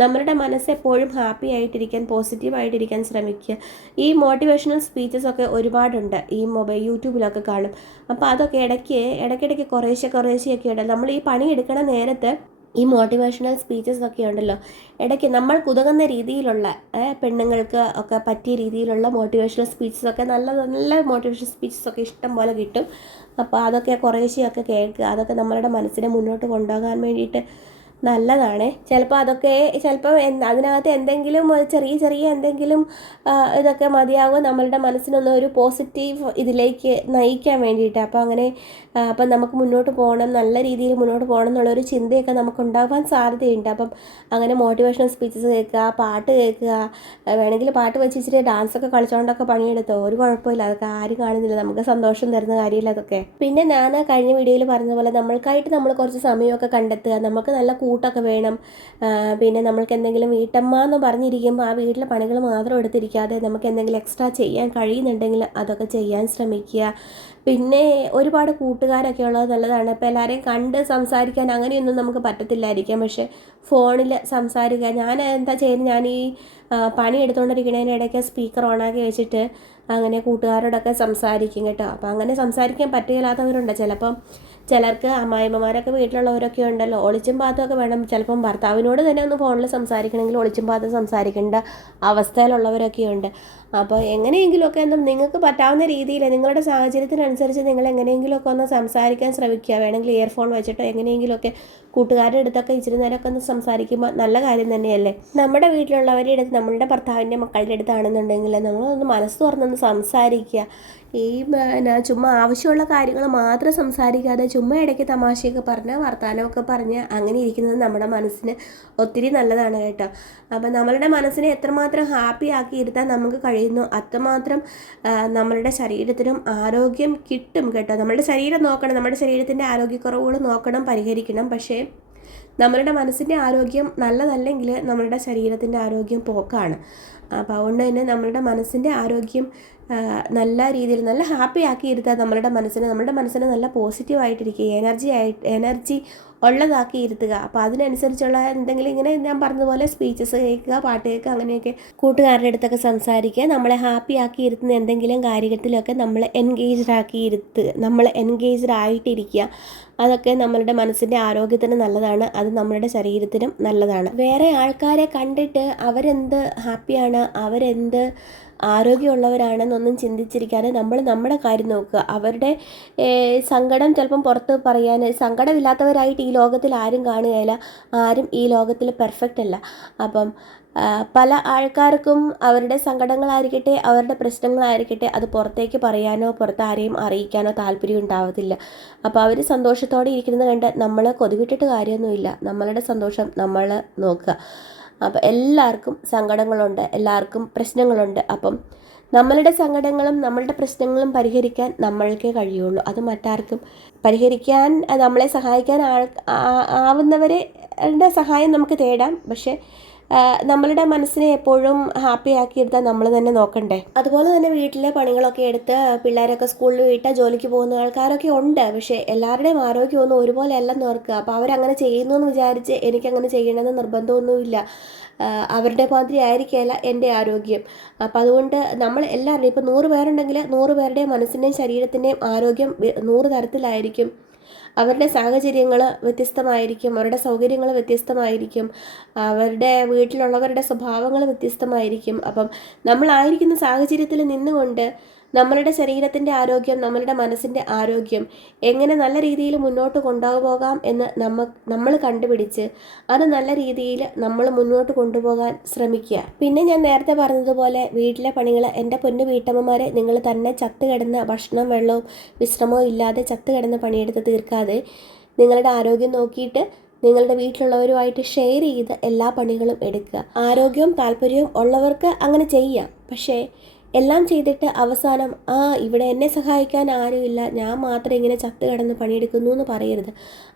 നമ്മളുടെ മനസ്സ് എപ്പോഴും ഹാപ്പി ആയിട്ടിരിക്കാൻ, പോസിറ്റീവായിട്ടിരിക്കാൻ ശ്രമിക്കുക. ഈ മോട്ടിവേഷണൽ സ്പീച്ചസൊക്കെ ഒരുപാടുണ്ട്, ഈ യൂട്യൂബിലൊക്കെ കാണും. അപ്പോൾ അതൊക്കെ ഇടയ്ക്കിടയ്ക്ക് കുറേശ്ശെയൊക്കെ ഉണ്ടല്ലോ. നമ്മൾ ഈ പണി എടുക്കണ നേരത്ത് ഈ മോട്ടിവേഷണൽ സ്പീച്ചസ് ഒക്കെ ഉണ്ടല്ലോ, ഇടയ്ക്ക് നമ്മൾ കുതകുന്ന രീതിയിലുള്ള പെണ്ണുങ്ങൾക്ക് ഒക്കെ പറ്റിയ രീതിയിലുള്ള മോട്ടിവേഷണൽ സ്പീച്ചസൊക്കെ നല്ല മോട്ടിവേഷണൽ സ്പീച്ചസൊക്കെ ഇഷ്ടം പോലെ കിട്ടും. അപ്പോൾ അതൊക്കെ കുറേശ്ശെയൊക്കെ കേൾക്കുക. അതൊക്കെ നമ്മളുടെ മനസ്സിനെ മുന്നോട്ട് കൊണ്ടുപോകാൻ വേണ്ടിയിട്ട് നല്ലതാണ്. ചിലപ്പോൾ അതൊക്കെ ചിലപ്പോൾ അതിനകത്ത് എന്തെങ്കിലും ചെറിയ ചെറിയ എന്തെങ്കിലും ഇതൊക്കെ മതിയാകും നമ്മളുടെ മനസ്സിനൊന്ന് ഒരു പോസിറ്റീവ് ഇതിലേക്ക് നയിക്കാൻ വേണ്ടിയിട്ട്. അപ്പോൾ അങ്ങനെ അപ്പം നമുക്ക് മുന്നോട്ട് പോകണം, നല്ല രീതിയിൽ മുന്നോട്ട് പോകണം എന്നുള്ളൊരു ചിന്തയൊക്കെ നമുക്ക് ഉണ്ടാകാൻ സാധ്യതയുണ്ട്. അപ്പം അങ്ങനെ മോട്ടിവേഷണൽ സ്പീച്ചസ് കേൾക്കുക, പാട്ട് കേൾക്കുക, വേണമെങ്കിൽ പാട്ട് വെച്ച് ഇച്ചിരി ഡാൻസൊക്കെ കളിച്ചുകൊണ്ടൊക്കെ പണിയെടുത്തോ, ഒരു കുഴപ്പമില്ല. അതൊക്കെ ആരും കാണുന്നില്ല, നമുക്ക് സന്തോഷം തരുന്ന കാര്യമില്ല അതൊക്കെ. പിന്നെ ഞാൻ കഴിഞ്ഞ വീഡിയോയിൽ പറഞ്ഞ പോലെ നമ്മൾക്കായിട്ട് നമ്മൾ കുറച്ച് സമയമൊക്കെ കണ്ടെത്തുക. നമുക്ക് നല്ല കൂട്ടൊക്കെ വേണം. പിന്നെ നമ്മൾക്ക് എന്തെങ്കിലും വീട്ടമ്മ എന്ന് പറഞ്ഞിരിക്കുമ്പോൾ ആ വീട്ടിലെ പണികൾ മാത്രം എടുത്തിരിക്കാതെ നമുക്ക് എന്തെങ്കിലും എക്സ്ട്രാ ചെയ്യാൻ കഴിയുന്നുണ്ടെങ്കിൽ അതൊക്കെ ചെയ്യാൻ ശ്രമിക്കുക. പിന്നെ ഒരുപാട് കൂട്ടുകാരൊക്കെ ഉള്ളത് നല്ലതാണ്. ഇപ്പോൾ എല്ലാവരെയും കണ്ട് സംസാരിക്കാൻ അങ്ങനെയൊന്നും നമുക്ക് പറ്റത്തില്ലായിരിക്കാം, പക്ഷേ ഫോണിൽ സംസാരിക്കുക. ഞാൻ എന്താ ചെയ്യുന്നത്, ഞാൻ ഈ പണി എടുത്തുകൊണ്ടിരിക്കുന്നതിനിടയ്ക്ക് സ്പീക്കർ ഓണാക്കി വെച്ചിട്ട് അങ്ങനെ കൂട്ടുകാരോടൊക്കെ സംസാരിക്കും കേട്ടോ. അപ്പോൾ അങ്ങനെ സംസാരിക്കാൻ പറ്റുകയില്ലാത്തവരുണ്ട്. ചിലർക്ക് അമ്മായിമ്മമാരൊക്കെ വീട്ടിലുള്ളവരൊക്കെ ഉണ്ടല്ലോ, ഒളിച്ചും പാത്തുമൊക്കെ വേണം. ചിലപ്പം ഭർത്താവിനോട് തന്നെ ഒന്ന് ഫോണിൽ സംസാരിക്കണമെങ്കിൽ ഒളിച്ചും പാത്തും സംസാരിക്കേണ്ട അവസ്ഥയിലുള്ളവരൊക്കെ ഉണ്ട്. അപ്പോൾ എങ്ങനെയെങ്കിലുമൊക്കെ നിങ്ങൾക്ക് പറ്റാവുന്ന രീതിയിൽ നിങ്ങളുടെ സാഹചര്യത്തിനനുസരിച്ച് നിങ്ങൾ എങ്ങനെയെങ്കിലുമൊക്കെ ഒന്ന് സംസാരിക്കാൻ ശ്രമിക്കുക. വേണമെങ്കിൽ ഇയർഫോൺ വെച്ചിട്ടോ എങ്ങനെയെങ്കിലുമൊക്കെ കൂട്ടുകാരുടെ അടുത്തൊക്കെ ഇച്ചിരി നേരമൊക്കെ ഒന്ന് സംസാരിക്കുമ്പോൾ നല്ല കാര്യം തന്നെയല്ലേ. നമ്മുടെ വീട്ടിലുള്ളവരുടെ അടുത്ത്, നമ്മളുടെ ഭർത്താവിൻ്റെ മക്കളുടെ അടുത്താണെന്നുണ്ടെങ്കിൽ നമ്മളൊന്ന് മനസ്സ് തുറന്നൊന്ന് സംസാരിക്കുക. ഈ ചുമ്മാ ആവശ്യമുള്ള കാര്യങ്ങൾ മാത്രം സംസാരിക്കാതെ ചുമ്മാ ഇടയ്ക്ക് തമാശയൊക്കെ പറഞ്ഞ് വർത്തമാനമൊക്കെ പറഞ്ഞ് അങ്ങനെ ഇരിക്കുന്നത് നമ്മുടെ മനസ്സിന് ഒത്തിരി നല്ലതാണ് കേട്ടോ. അപ്പം നമ്മളുടെ മനസ്സിനെ എത്രമാത്രം ഹാപ്പി ആക്കി ഇരുത്താൻ നമുക്ക് കഴിയുന്നു അത്രമാത്രം നമ്മളുടെ ശരീരത്തിനും ആരോഗ്യം കിട്ടും കേട്ടോ. നമ്മളുടെ ശരീരം നോക്കണം, നമ്മുടെ ശരീരത്തിൻ്റെ ആരോഗ്യക്കുറവുകൾ നോക്കണം, പരിഹരിക്കണം. പക്ഷേ നമ്മളുടെ മനസ്സിൻ്റെ ആരോഗ്യം നല്ലതല്ലെങ്കിൽ നമ്മളുടെ ശരീരത്തിൻ്റെ ആരോഗ്യം പോക്കാണ്. അപ്പോൾ അതുകൊണ്ട് തന്നെ നമ്മളുടെ മനസ്സിൻ്റെ ആരോഗ്യം നല്ല രീതിയിൽ നല്ല ഹാപ്പി ആക്കി ഇരുത്തുക. നമ്മുടെ മനസ്സിനെ നല്ല പോസിറ്റീവായിട്ടിരിക്കുക, എനർജി ഉള്ളതാക്കി ഇരുത്തുക. അപ്പോൾ അതിനനുസരിച്ചുള്ള എന്തെങ്കിലും ഇങ്ങനെ ഞാൻ പറഞ്ഞതുപോലെ സ്പീച്ചസ് കേൾക്കുക, പാട്ട് കേൾക്കുക, അങ്ങനെയൊക്കെ കൂട്ടുകാരുടെ അടുത്തൊക്കെ സംസാരിക്കുക. നമ്മളെ ഹാപ്പി ആക്കി ഇരുത്തുന്ന എന്തെങ്കിലും കാര്യത്തിലൊക്കെ നമ്മൾ എൻഗേജ്ഡ് ആയിട്ടിരിക്കുക. അതൊക്കെ നമ്മളുടെ മനസ്സിൻ്റെ ആരോഗ്യത്തിന് നല്ലതാണ്, അത് നമ്മളുടെ ശരീരത്തിനും നല്ലതാണ്. വേറെ ആൾക്കാരെ കണ്ടിട്ട് അവരെന്ത് ഹാപ്പിയാണ്, അവരെന്ത് ആരോഗ്യമുള്ളവരാണെന്നൊന്നും ചിന്തിച്ചിരിക്കാതെ നമ്മൾ നമ്മുടെ കാര്യം നോക്കുക. അവരുടെ സങ്കടം ചിലപ്പം പുറത്ത് പറയാൻ സങ്കടമില്ലാത്തവരായിട്ട് ഈ ലോകത്തിൽ ആരും കാണുകയില്ല. ആരും ഈ ലോകത്തിൽ പെർഫെക്റ്റ് അല്ല. അപ്പം പല ആൾക്കാർക്കും അവരുടെ സങ്കടങ്ങളായിരിക്കട്ടെ, അവരുടെ പ്രശ്നങ്ങളായിരിക്കട്ടെ, അത് പുറത്തേക്ക് പറയാനോ പുറത്ത് ആരെയും അറിയിക്കാനോ താല്പര്യം ഉണ്ടാവത്തില്ല. അപ്പോൾ അവർ സന്തോഷത്തോടെ ഇരിക്കുന്നത് കണ്ട് നമ്മൾ കൊതിവിട്ടിട്ട് കാര്യമൊന്നുമില്ല. നമ്മളുടെ സന്തോഷം നമ്മൾ നോക്കുക. അപ്പോൾ എല്ലാവർക്കും സങ്കടങ്ങളുണ്ട്, എല്ലാവർക്കും പ്രശ്നങ്ങളുണ്ട്. അപ്പം നമ്മളുടെ സങ്കടങ്ങളും നമ്മളുടെ പ്രശ്നങ്ങളും പരിഹരിക്കാൻ നമ്മൾക്കേ കഴിയുള്ളൂ. അത് മറ്റാർക്കും പരിഹരിക്കാൻ നമ്മളെ സഹായിക്കാൻ ആവുന്നവരുടെ സഹായം നമുക്ക് തേടാം. പക്ഷേ നമ്മളുടെ മനസ്സിനെ എപ്പോഴും ഹാപ്പി ആക്കി എടുത്താൽ നമ്മൾ തന്നെ നോക്കണ്ടേ. അതുപോലെ തന്നെ വീട്ടിലെ പണികളൊക്കെ എടുത്ത് പിള്ളേരൊക്കെ സ്കൂളിൽ വിട്ടാൽ ജോലിക്ക് പോകുന്ന ആൾക്കാരൊക്കെ ഉണ്ട്. പക്ഷേ എല്ലാവരുടെയും ആരോഗ്യമൊന്നും ഒരുപോലെ അല്ലെന്ന് ഓർക്കുക. അപ്പോൾ അവരങ്ങനെ ചെയ്യുന്നു എന്ന് വിചാരിച്ച് എനിക്കങ്ങനെ ചെയ്യണമെന്ന് നിർബന്ധമൊന്നുമില്ല. അവരുടെ മാതിരി ആയിരിക്കില്ല എൻ്റെ ആരോഗ്യം. അപ്പോൾ അതുകൊണ്ട് നമ്മൾ എല്ലാവരുടെയും ഇപ്പോൾ 100 പേരുണ്ടെങ്കിൽ 100 പേരുടെയും മനസ്സിൻ്റെയും ശരീരത്തിൻ്റെയും ആരോഗ്യം 100 തരത്തിലായിരിക്കും. അവരുടെ സാഹചര്യങ്ങൾ വ്യത്യസ്തമായിരിക്കും, അവരുടെ സൗകര്യങ്ങൾ വ്യത്യസ്തമായിരിക്കും, അവരുടെ വീട്ടിലുള്ളവരുടെ സ്വഭാവങ്ങൾ വ്യത്യസ്തമായിരിക്കും. അപ്പം നമ്മളായിരിക്കുന്ന സാഹചര്യത്തിൽ നിന്നുകൊണ്ട് നമ്മളുടെ ശരീരത്തിൻ്റെ ആരോഗ്യം, നമ്മളുടെ മനസ്സിൻ്റെ ആരോഗ്യം എങ്ങനെ നല്ല രീതിയിൽ മുന്നോട്ട് കൊണ്ടുപോകാം എന്ന് നമ്മൾ കണ്ടുപിടിച്ച് അത് നല്ല രീതിയിൽ നമ്മൾ മുന്നോട്ട് കൊണ്ടുപോകാൻ ശ്രമിക്കുക. പിന്നെ ഞാൻ നേരത്തെ പറഞ്ഞതുപോലെ വീട്ടിലെ പണികൾ, എൻ്റെ പൊന്നു വീട്ടമ്മമാരെ, നിങ്ങൾ തന്നെ ചത്ത് കിടന്ന ഭക്ഷണം വെള്ളവും വിശ്രമവും ഇല്ലാതെ ചത്ത് കിടന്ന പണിയെടുത്ത് തീർക്കാതെ നിങ്ങളുടെ ആരോഗ്യം നോക്കിയിട്ട് നിങ്ങളുടെ വീട്ടിലുള്ളവരുമായിട്ട് ഷെയർ ചെയ്ത് എല്ലാ പണികളും എടുക്കുക. ആരോഗ്യവും താല്പര്യവും ഉള്ളവർക്ക് അങ്ങനെ ചെയ്യാം. പക്ഷേ എല്ലാം ചെയ്തിട്ട് അവസാനം ഇവിടെ എന്നെ സഹായിക്കാൻ ആരുമില്ല, ഞാൻ മാത്രം ഇങ്ങനെ ചത്ത് കിടന്ന് പണിയെടുക്കുന്നു എന്ന് പറയരുത്.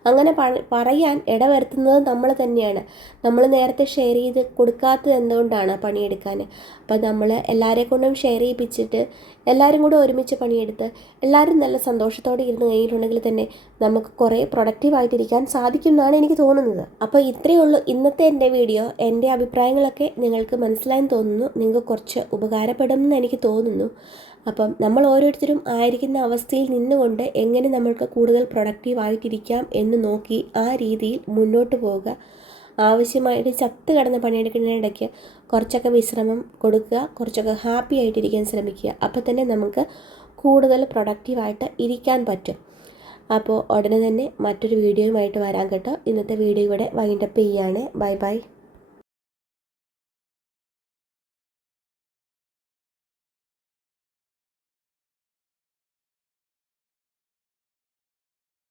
അങ്ങനെ പറയാൻ ഇടവരുത്തുന്നത് നമ്മൾ തന്നെയാണ്. നമ്മൾ നേരത്തെ ഷെയർ ചെയ്ത് കൊടുക്കാത്തത് എന്തുകൊണ്ടാണ് പണിയെടുക്കാൻ. അപ്പം നമ്മൾ എല്ലാവരെ കൊണ്ടും ഷെയർ ചെയ്യിപ്പിച്ചിട്ട് എല്ലാവരും കൂടെ ഒരുമിച്ച് പണിയെടുത്ത് എല്ലാവരും നല്ല സന്തോഷത്തോടെ ഇരുന്ന് കഴിഞ്ഞിട്ടുണ്ടെങ്കിൽ തന്നെ നമുക്ക് കുറേ പ്രൊഡക്റ്റീവായിട്ടിരിക്കാൻ സാധിക്കും എന്നാണ് എനിക്ക് തോന്നുന്നത്. അപ്പോൾ ഇത്രയേ ഉള്ളൂ ഇന്നത്തെ എൻ്റെ വീഡിയോ. എൻ്റെ അഭിപ്രായങ്ങളൊക്കെ നിങ്ങൾക്ക് മനസ്സിലായെന്ന് തോന്നുന്നു, നിങ്ങൾക്ക് കുറച്ച് ഉപകാരപ്പെടുമെന്ന് എനിക്ക് തോന്നുന്നു. അപ്പം നമ്മൾ ഓരോരുത്തരും ആയിരിക്കുന്ന അവസ്ഥയിൽ നിന്നുകൊണ്ട് എങ്ങനെ നമ്മൾക്ക് കൂടുതൽ പ്രൊഡക്റ്റീവായിട്ടിരിക്കാം എന്ന് നോക്കി ആ രീതിയിൽ മുന്നോട്ട് പോവുക. ആവശ്യമായിട്ട് ചത്ത് കിടന്ന് പണിയെടുക്കുന്നതിനിടയ്ക്ക് കുറച്ചൊക്കെ വിശ്രമം കൊടുക്കുക, കുറച്ചൊക്കെ ഹാപ്പി ആയിട്ടിരിക്കാൻ ശ്രമിക്കുക. അപ്പോൾ തന്നെ നമുക്ക് കൂടുതൽ പ്രൊഡക്റ്റീവായിട്ട് ഇരിക്കാൻ പറ്റും. അപ്പോൾ ഉടനെ തന്നെ മറ്റൊരു വീഡിയോയുമായിട്ട് വരാം കേട്ടോ. ഇന്നത്തെ വീഡിയോ ഇവിടെ വൈൻഡപ്പ് ചെയ്യാണ്. Bye bye.